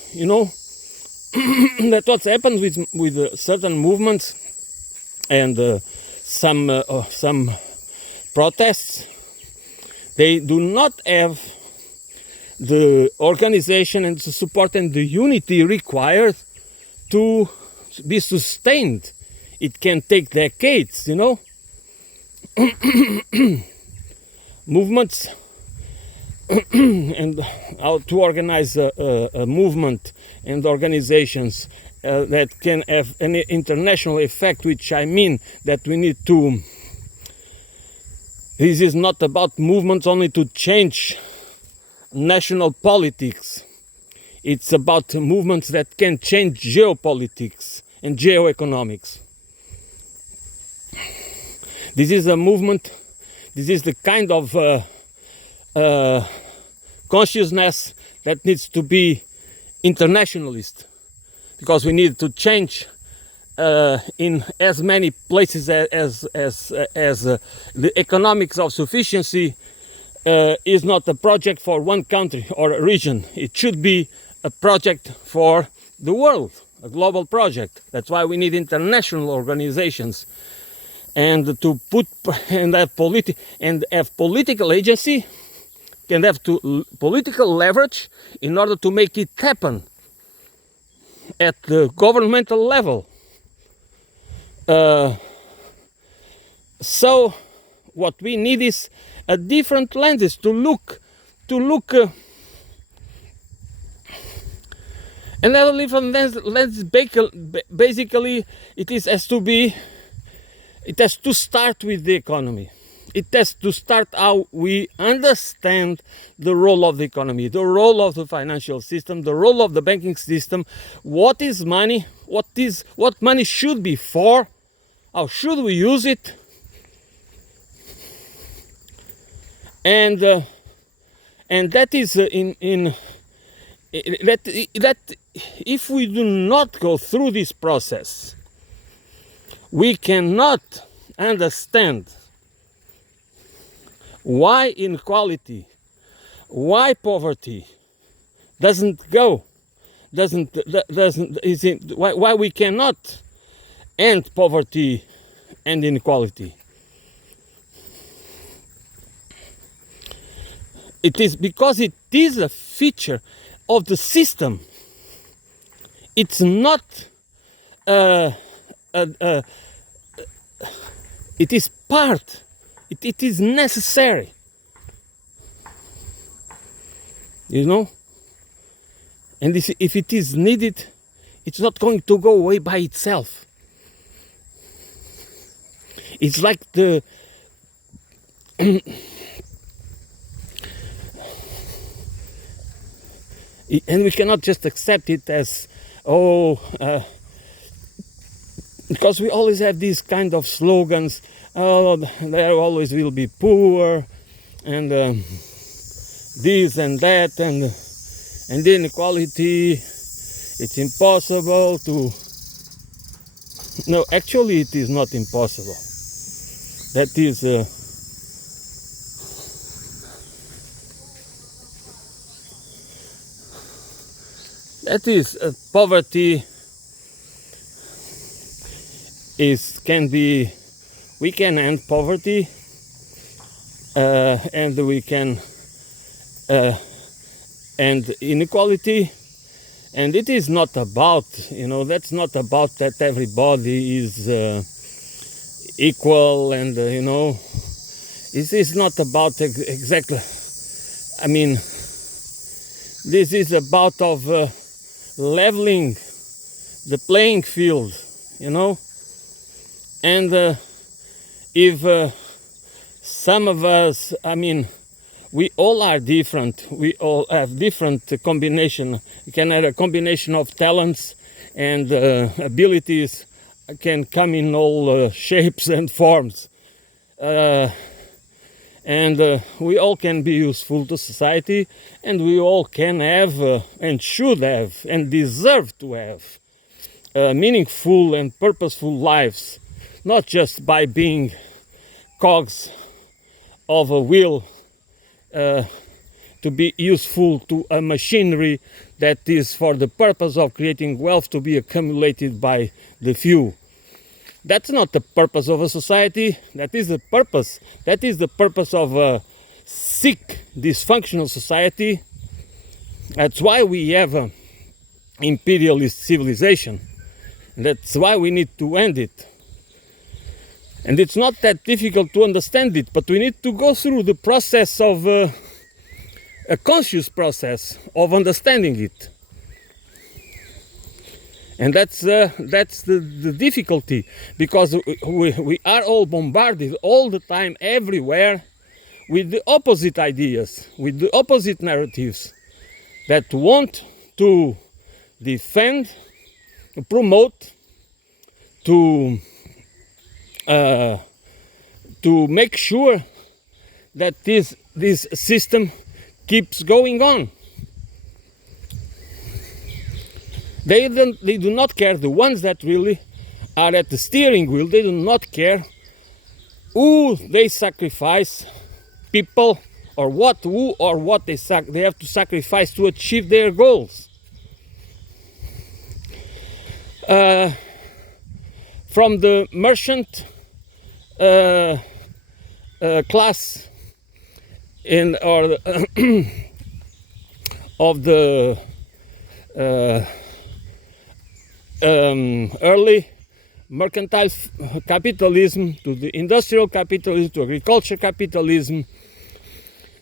That's what happens with certain movements and some protests. They do not have the organization and the support and the unity required to be sustained. It can take decades, movements and how to organize a movement and organizations that can have an international effect, which I mean that we need to. This is not about movements only to change national politics. It's about movements that can change geopolitics and geoeconomics. This is a movement This is the kind of consciousness that needs to be internationalist, because we need to change in as many places as the economics of sufficiency is not a project for one country or a region. It should be a project for the world, a global project. That's why we need international organizations, and to put and have political agency, can have political leverage in order to make it happen at the governmental level. So what we need is a different lenses to look another different lens. Basically it has to start with the economy. It has to start how we understand the role of the economy, the role of the financial system, the role of the banking system. What is money? What money should be for? How should we use it? And that is that if we do not go through this process, we cannot understand why inequality, why poverty why we cannot end poverty and inequality. It is because it is a feature of the system. It's not it is part. It is necessary. You know? And if it is needed, it's not going to go away by itself. It's like the and we cannot just accept it as because we always have these kind of slogans. Oh, there always will be poor, and this and that, and the inequality. It's impossible to. No, actually, it is not impossible. That is. Poverty we can end poverty, and we can end inequality, and it is not about, that's not about that everybody is equal, and it is not about exactly, I mean, this is about of leveling the playing field, and if some of us, we all are different, we all have different combination. You can have a combination of talents, and abilities can come in all shapes and forms, and we all can be useful to society, and we all can have and should have and deserve to have meaningful and purposeful lives, not just by being cogs of a wheel to be useful to a machinery that is for the purpose of creating wealth to be accumulated by the few. That's not the purpose of a society. That is the purpose of a sick, dysfunctional society. That's why we have an imperialist civilization. That's why we need to end it. And it's not that difficult to understand it, but we need to go through the process of a conscious process of understanding it. And that's the difficulty, because we are all bombarded all the time, everywhere, with the opposite ideas, with the opposite narratives that want to defend, promote, to make sure that this system keeps going on. They do not care. The ones that really are at the steering wheel, they do not care who they sacrifice, people, or what they have to sacrifice to achieve their goals. From the merchant class of the early mercantile capitalism, to the industrial capitalism, to agriculture capitalism,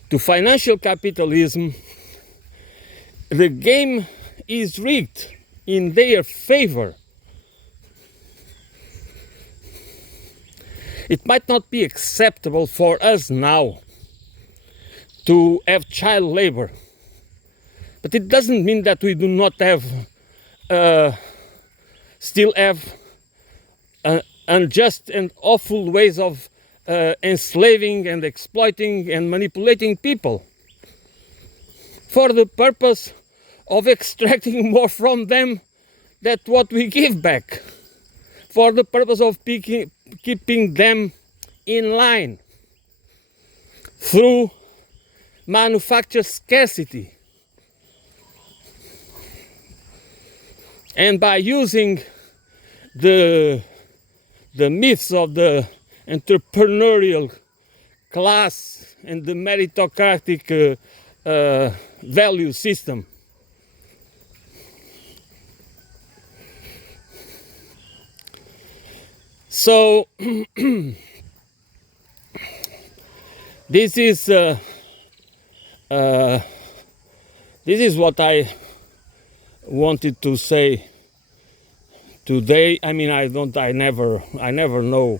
to financial capitalism, the game is rigged in their favor. It might not be acceptable for us now to have child labor, but it doesn't mean that we do not have still have unjust and awful ways of enslaving and exploiting and manipulating people for the purpose of extracting more from them than what we give back, for the purpose of keeping them in line through manufactured scarcity. And by using the myths of the entrepreneurial class and the meritocratic value system. So this is what I wanted to say today. I mean, I never know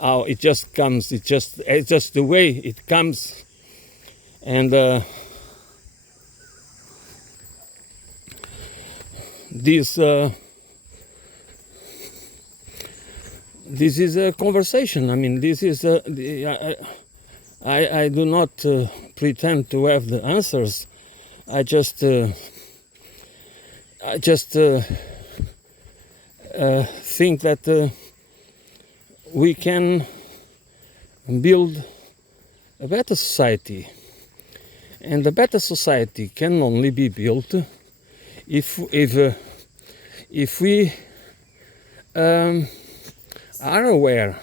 how it just comes. It's just the way it comes, and this is a conversation. I mean, this is I do not pretend to have the answers. I just think that we can build a better society, and a better society can only be built if we are aware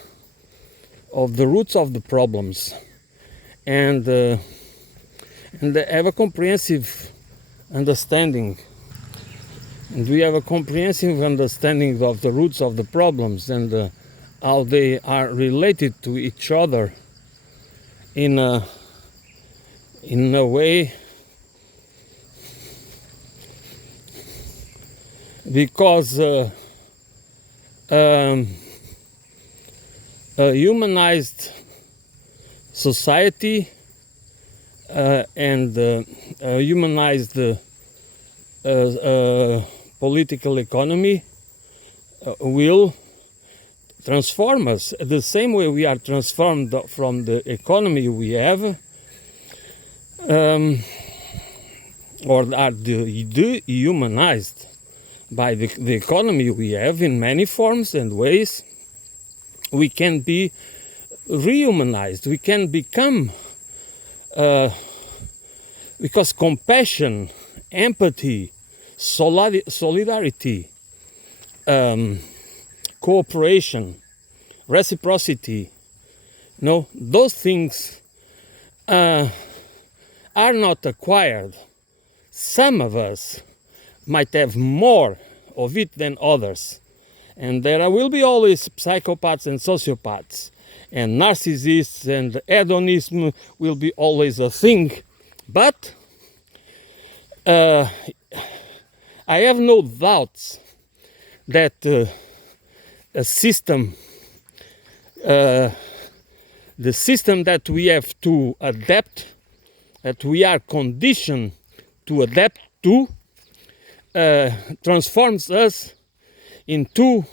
of the roots of the problems and have a comprehensive understanding. And we have a comprehensive understanding of the roots of the problems and how they are related to each other in a way, because a humanized society and a humanized political economy will transform us the same way we are transformed from the economy we have, or are dehumanized by the economy we have in many forms and ways. We can be rehumanized. We can become, because compassion, empathy, solidarity, cooperation, reciprocity, those things are not acquired. Some of us might have more of it than others. And there will be always psychopaths and sociopaths, and narcissists, and hedonism will be always a thing. But I have no doubts that a system, the system that we have to adapt, that we are conditioned to adapt to, transforms us into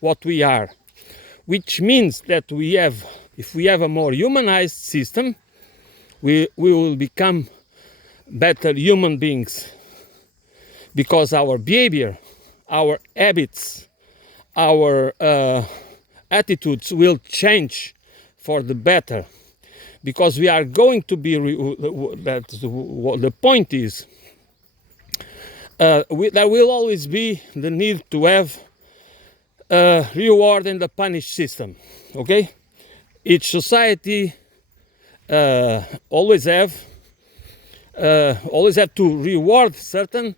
what we are, which means that we have If we have a more humanized system, we will become better human beings, because our behavior, our habits, our attitudes will change for the better, because we are going to be the point is there will always be the need to have a reward and a punish system. Okay, each society always have to reward certain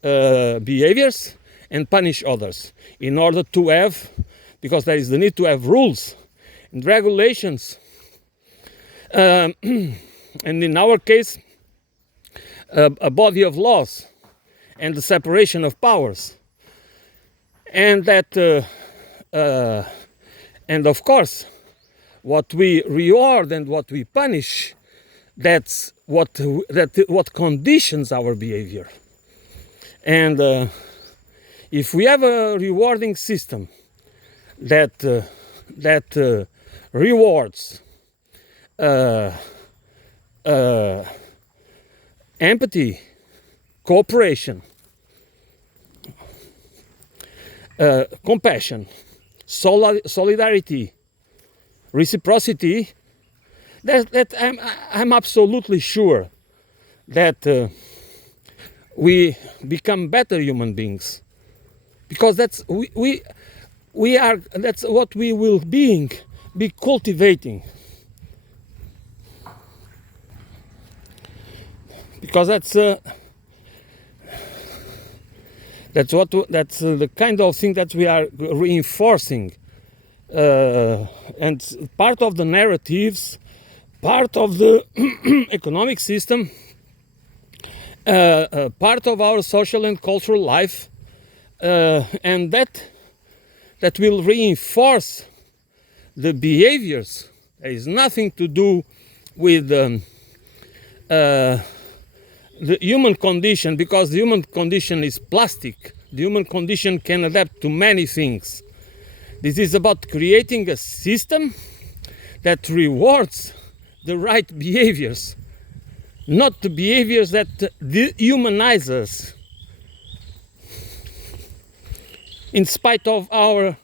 behaviors and punish others, in order to have, because there is the need to have rules and regulations, and in our case a body of laws and the separation of powers, and that and of course what we reward and what we punish, that's what conditions our behavior. And if we have a rewarding system that rewards empathy, cooperation, compassion, solidarity, reciprocity, that I'm absolutely sure that we become better human beings, because that's we are, that's what we will be cultivating, because that's the kind of thing that we are reinforcing, and part of the narratives, part of the economic system, part of our social and cultural life, and that will reinforce the behaviors. There is nothing to do with the human condition, because the human condition is plastic. The human condition can adapt to many things. This is about creating a system that rewards the right behaviors, not the behaviors that dehumanize us, in spite of our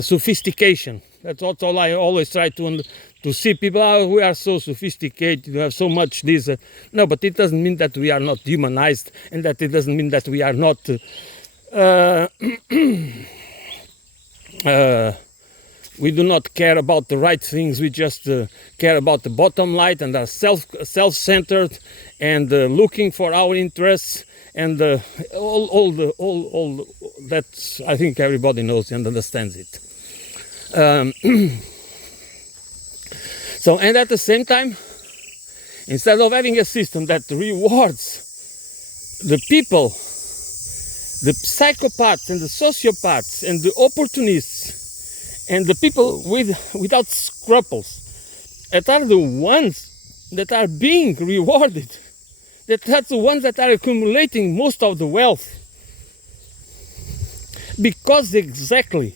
sophistication. That's all I always try to see people. Oh, we are so sophisticated, we have so much this. No, but it doesn't mean that we are not humanized, and that it doesn't mean that we are not we do not care about the right things. We just care about the bottom line, and are self-centered, and looking for our interests, and all that. I think everybody knows and understands it. So, and at the same time, instead of having a system that rewards the people, the psychopaths and the sociopaths and the opportunists and the people without scruples, that are the ones that are being rewarded, that's the ones that are accumulating most of the wealth, because exactly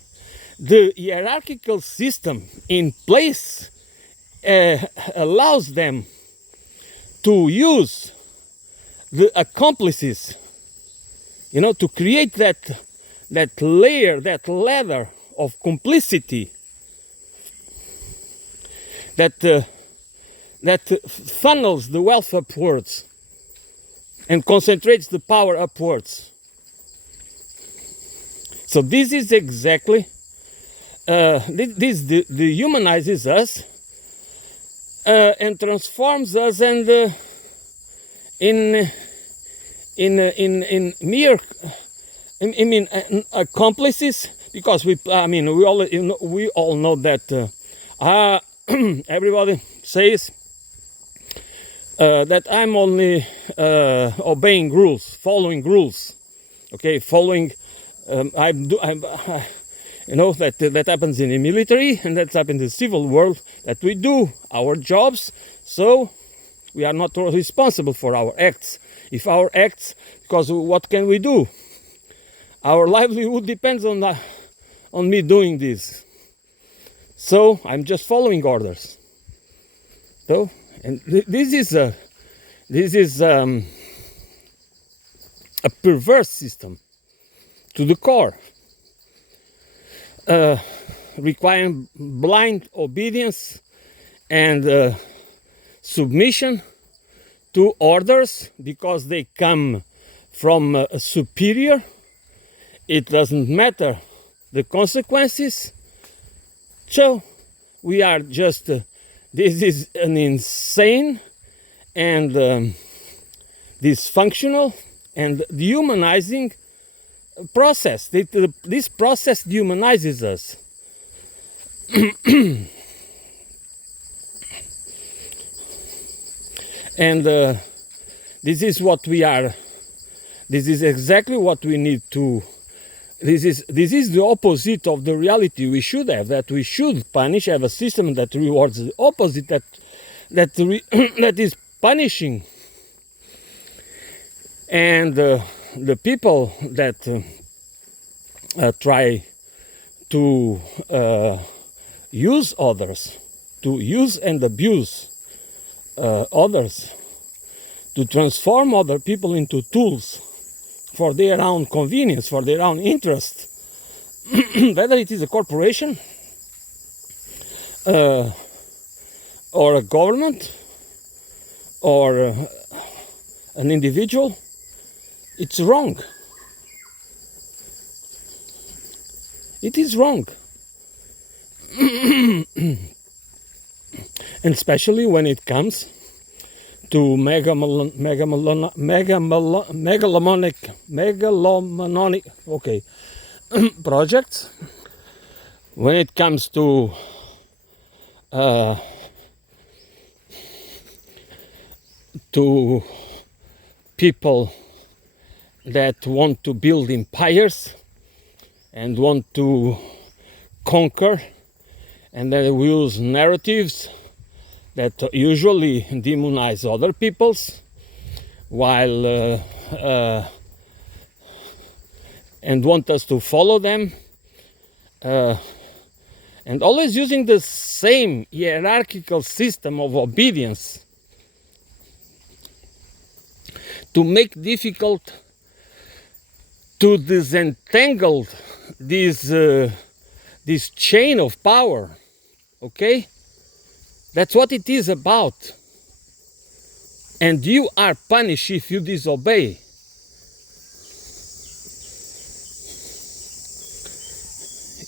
the hierarchical system in place allows them to use the accomplices, to create that layer, that ladder of complicity that funnels the wealth upwards and concentrates the power upwards. So this is exactly this dehumanizes us and transforms us, and in mere accomplices, because we all know that everybody says that I'm only obeying rules, following rules. Okay, following. That happens in the military, and that happens in the civil world, that we do our jobs, so we are not responsible for our acts. If our acts, because what can we do? Our livelihood depends on me doing this. So I'm just following orders. So, and this is a perverse system to the core, requiring blind obedience and submission to orders because they come from a superior. It doesn't matter the consequences. So we are just, this is an insane and dysfunctional and dehumanizing process. This process dehumanizes us. And this is what we are. This is exactly what we need to. This is the opposite of the reality we should have. That we should punish. Have a system that rewards the opposite. That is punishing. And the people that try to use others, to use and abuse others, to transform other people into tools for their own convenience, for their own interest, whether it is a corporation or a government or an individual, it's wrong. It is wrong. And especially when it comes to megalomaniac projects, when it comes to people that want to build empires and want to conquer, and they use narratives that usually demonize other peoples, while and want us to follow them, and always using the same hierarchical system of obedience to make difficult to disentangle this chain of power. Okay? That's what it is about. And you are punished if you disobey.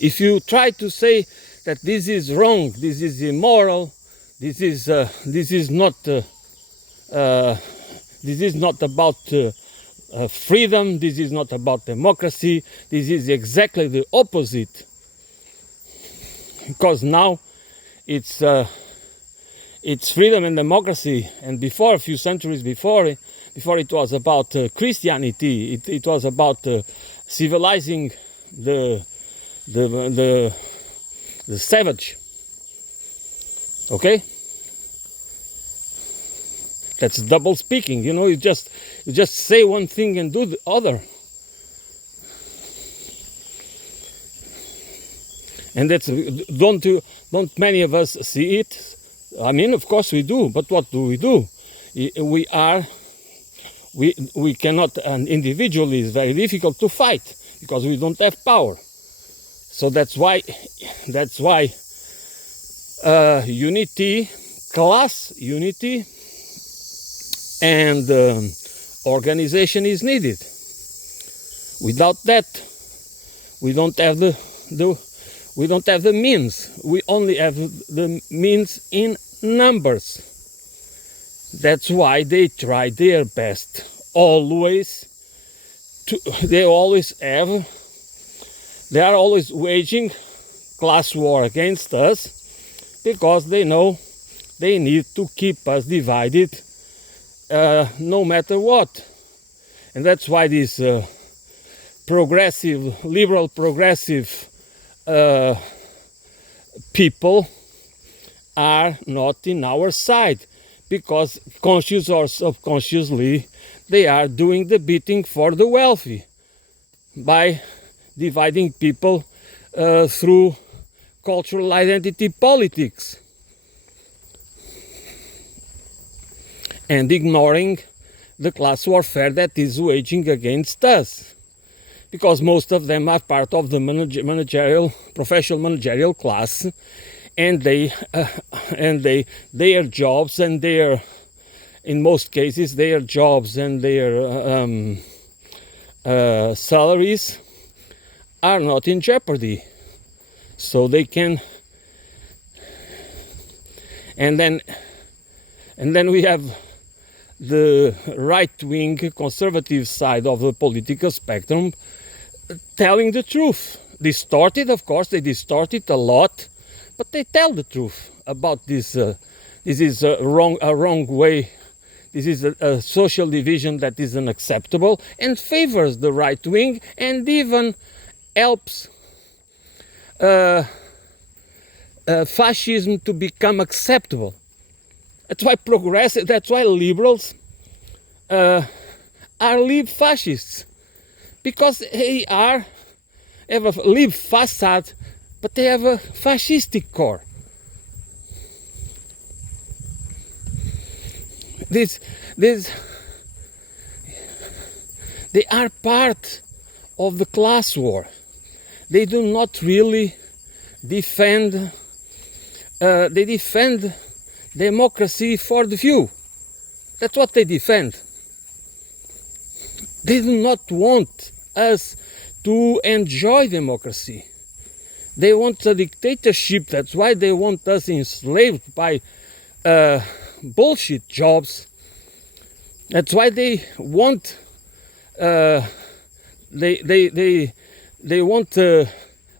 If you try to say that this is wrong, this is immoral, this is not about freedom, this is not about democracy, this is exactly the opposite. Because now it's freedom and democracy, and before, a few centuries before it was about Christianity. It was about civilizing the savage. Okay, that's double speaking. You know, you just say one thing and do the other, and that's don't many of us see it. I mean, of course we do, but what do? We cannot, and individually it's very difficult to fight because we don't have power. So that's why unity, class unity, and organization is needed. Without that, we don't have the means. We only have the means in numbers. That's why they try their best. They are always waging class war against us because they know they need to keep us divided no matter what. And that's why these liberal progressive people are not in our side, because conscious or subconsciously they are doing the bidding for the wealthy by dividing people through cultural identity politics and ignoring the class warfare that is waging against us, because most of them are part of the professional managerial class, and their jobs and their, in most cases, their jobs and their salaries are not in jeopardy, so they can. And then we have the right-wing conservative side of the political spectrum telling the truth. Distorted, of course, they distort it a lot, but they tell the truth about this. This is a wrong way. This is a social division that is unacceptable and favors the right wing, and even helps fascism to become acceptable. That's why liberals are lib fascists, because they have a lib facade, but they have a fascistic core. They are part of the class war. They do not really defend. They defend democracy for the few. That's what they defend. They do not want us to enjoy democracy. They want a dictatorship. That's why they want us enslaved by bullshit jobs. That's why they want they want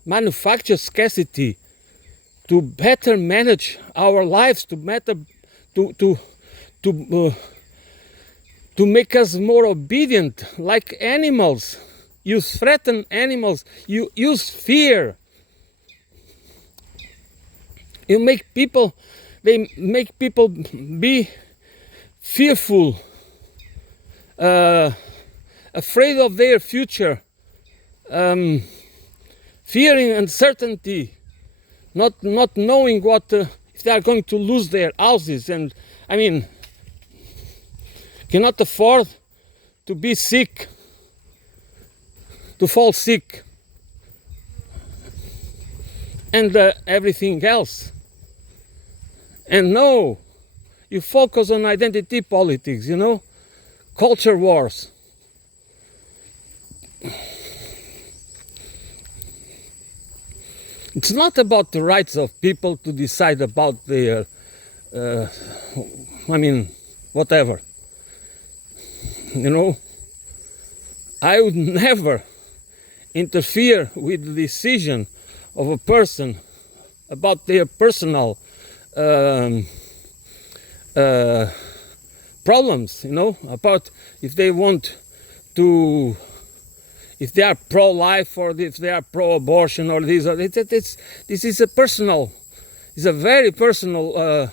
manufacture scarcity to better manage our lives, to make us more obedient, like animals. You threaten animals. You use fear. You make people. They make people be fearful, afraid of their future, fearing uncertainty, not knowing what if they are going to lose their houses, and cannot afford to be sick, to fall sick, and everything else. And no, you focus on identity politics, culture wars. It's not about the rights of people to decide about their, whatever. I would never interfere with the decision of a person about their personal problems, about if they want to, if they are pro-life or if they are pro-abortion or this or that. This is a personal, it's a very personal,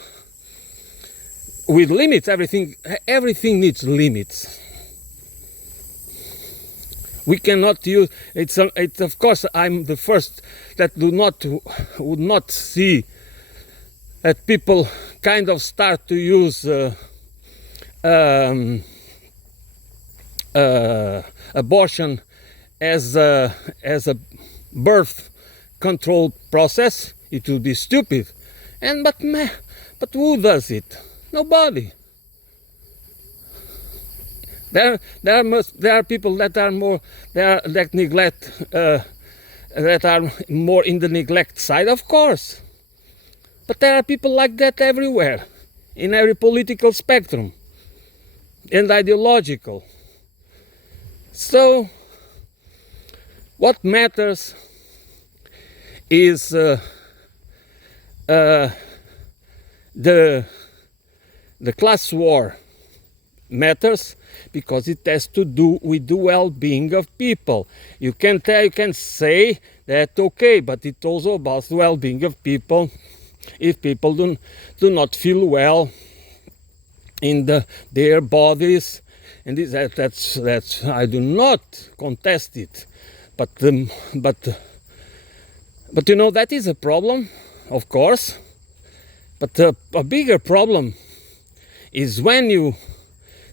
with limits. Everything needs limits. We cannot use it's of course I'm the first that would not see that people kind of start to use abortion as a birth control process. It would be stupid. But who does it? Nobody. There are people that are more that neglect that are more in the neglect side, of course. But there are people like that everywhere, in every political spectrum and ideological. So what matters is the class war matters because it has to do with the well-being of people. You can say that, okay, but it's also about the well-being of people. If people do not feel well in their bodies, and that's I do not contest it, but But you know, that is a problem, of course. But a bigger problem is when you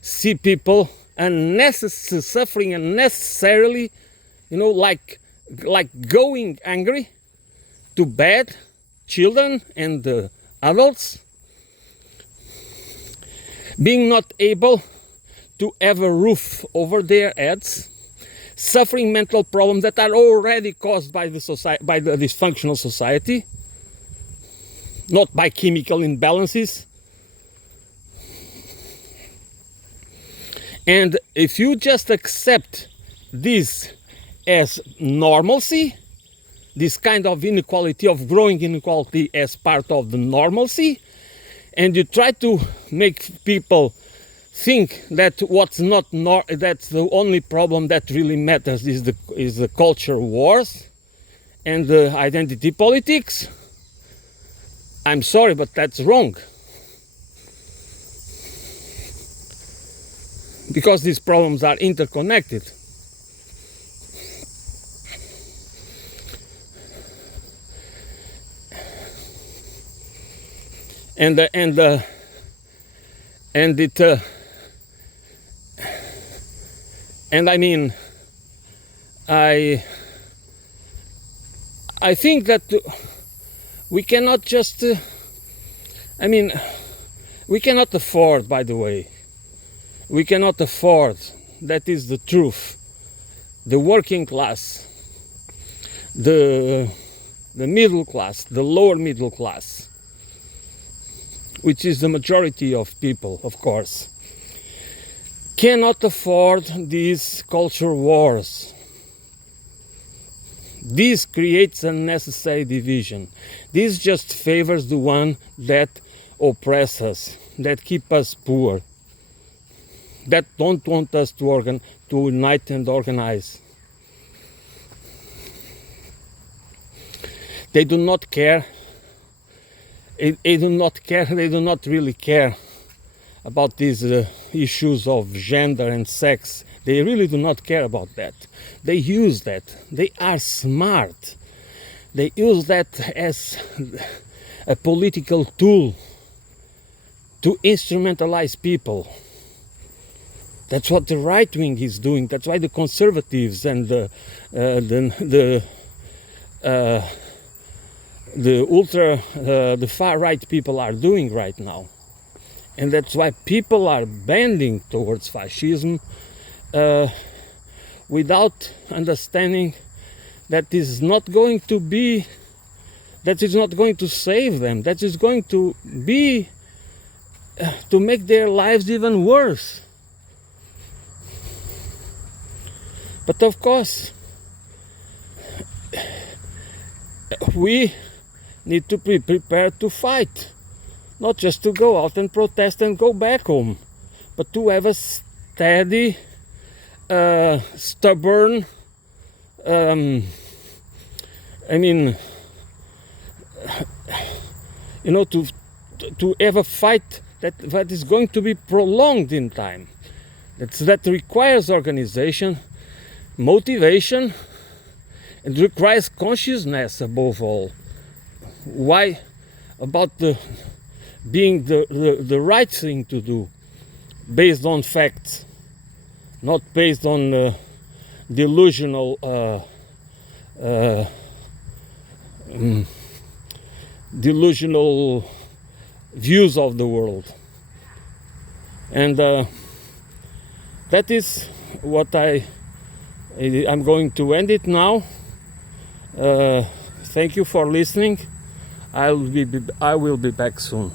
see people suffering unnecessarily, you know, like going angry to bed, children and adults, being not able to have a roof over their heads, suffering mental problems that are already caused by the dysfunctional society, not by chemical imbalances. And if you just accept this as normalcy, this kind of inequality, of growing inequality as part of the normalcy, and you try to make people think that that's the only problem that really matters is the culture wars and the identity politics, I'm sorry, but that's wrong. Because these problems are interconnected. And I mean, I think that we cannot just we cannot afford, by the way, we cannot afford, that is the truth, the working class, the middle class, the lower middle class, which is the majority of people, of course, cannot afford these culture wars. This creates unnecessary division. This just favors the one that oppress us, that keep us poor, that don't want us to unite and organize. They do not care. They do not really care about these issues of gender and sex. They really do not care about that. They use that. They are smart. They use that as a political tool to instrumentalize people. That's what the right wing is doing. That's why the conservatives and the far right people are doing right now. And that's why people are bending towards fascism without understanding that is not going to be, that is not going to save them, that is going to be to make their lives even worse. But of course, we need to be prepared to fight, not just to go out and protest and go back home, but to have a steady, stubborn, to have a fight that is going to be prolonged in time. That requires organization, motivation, and requires consciousness above all. Why? About being the right thing to do, based on facts, not based on delusional views of the world. And that is what I'm going to end it now. Thank you for listening. I will be back soon.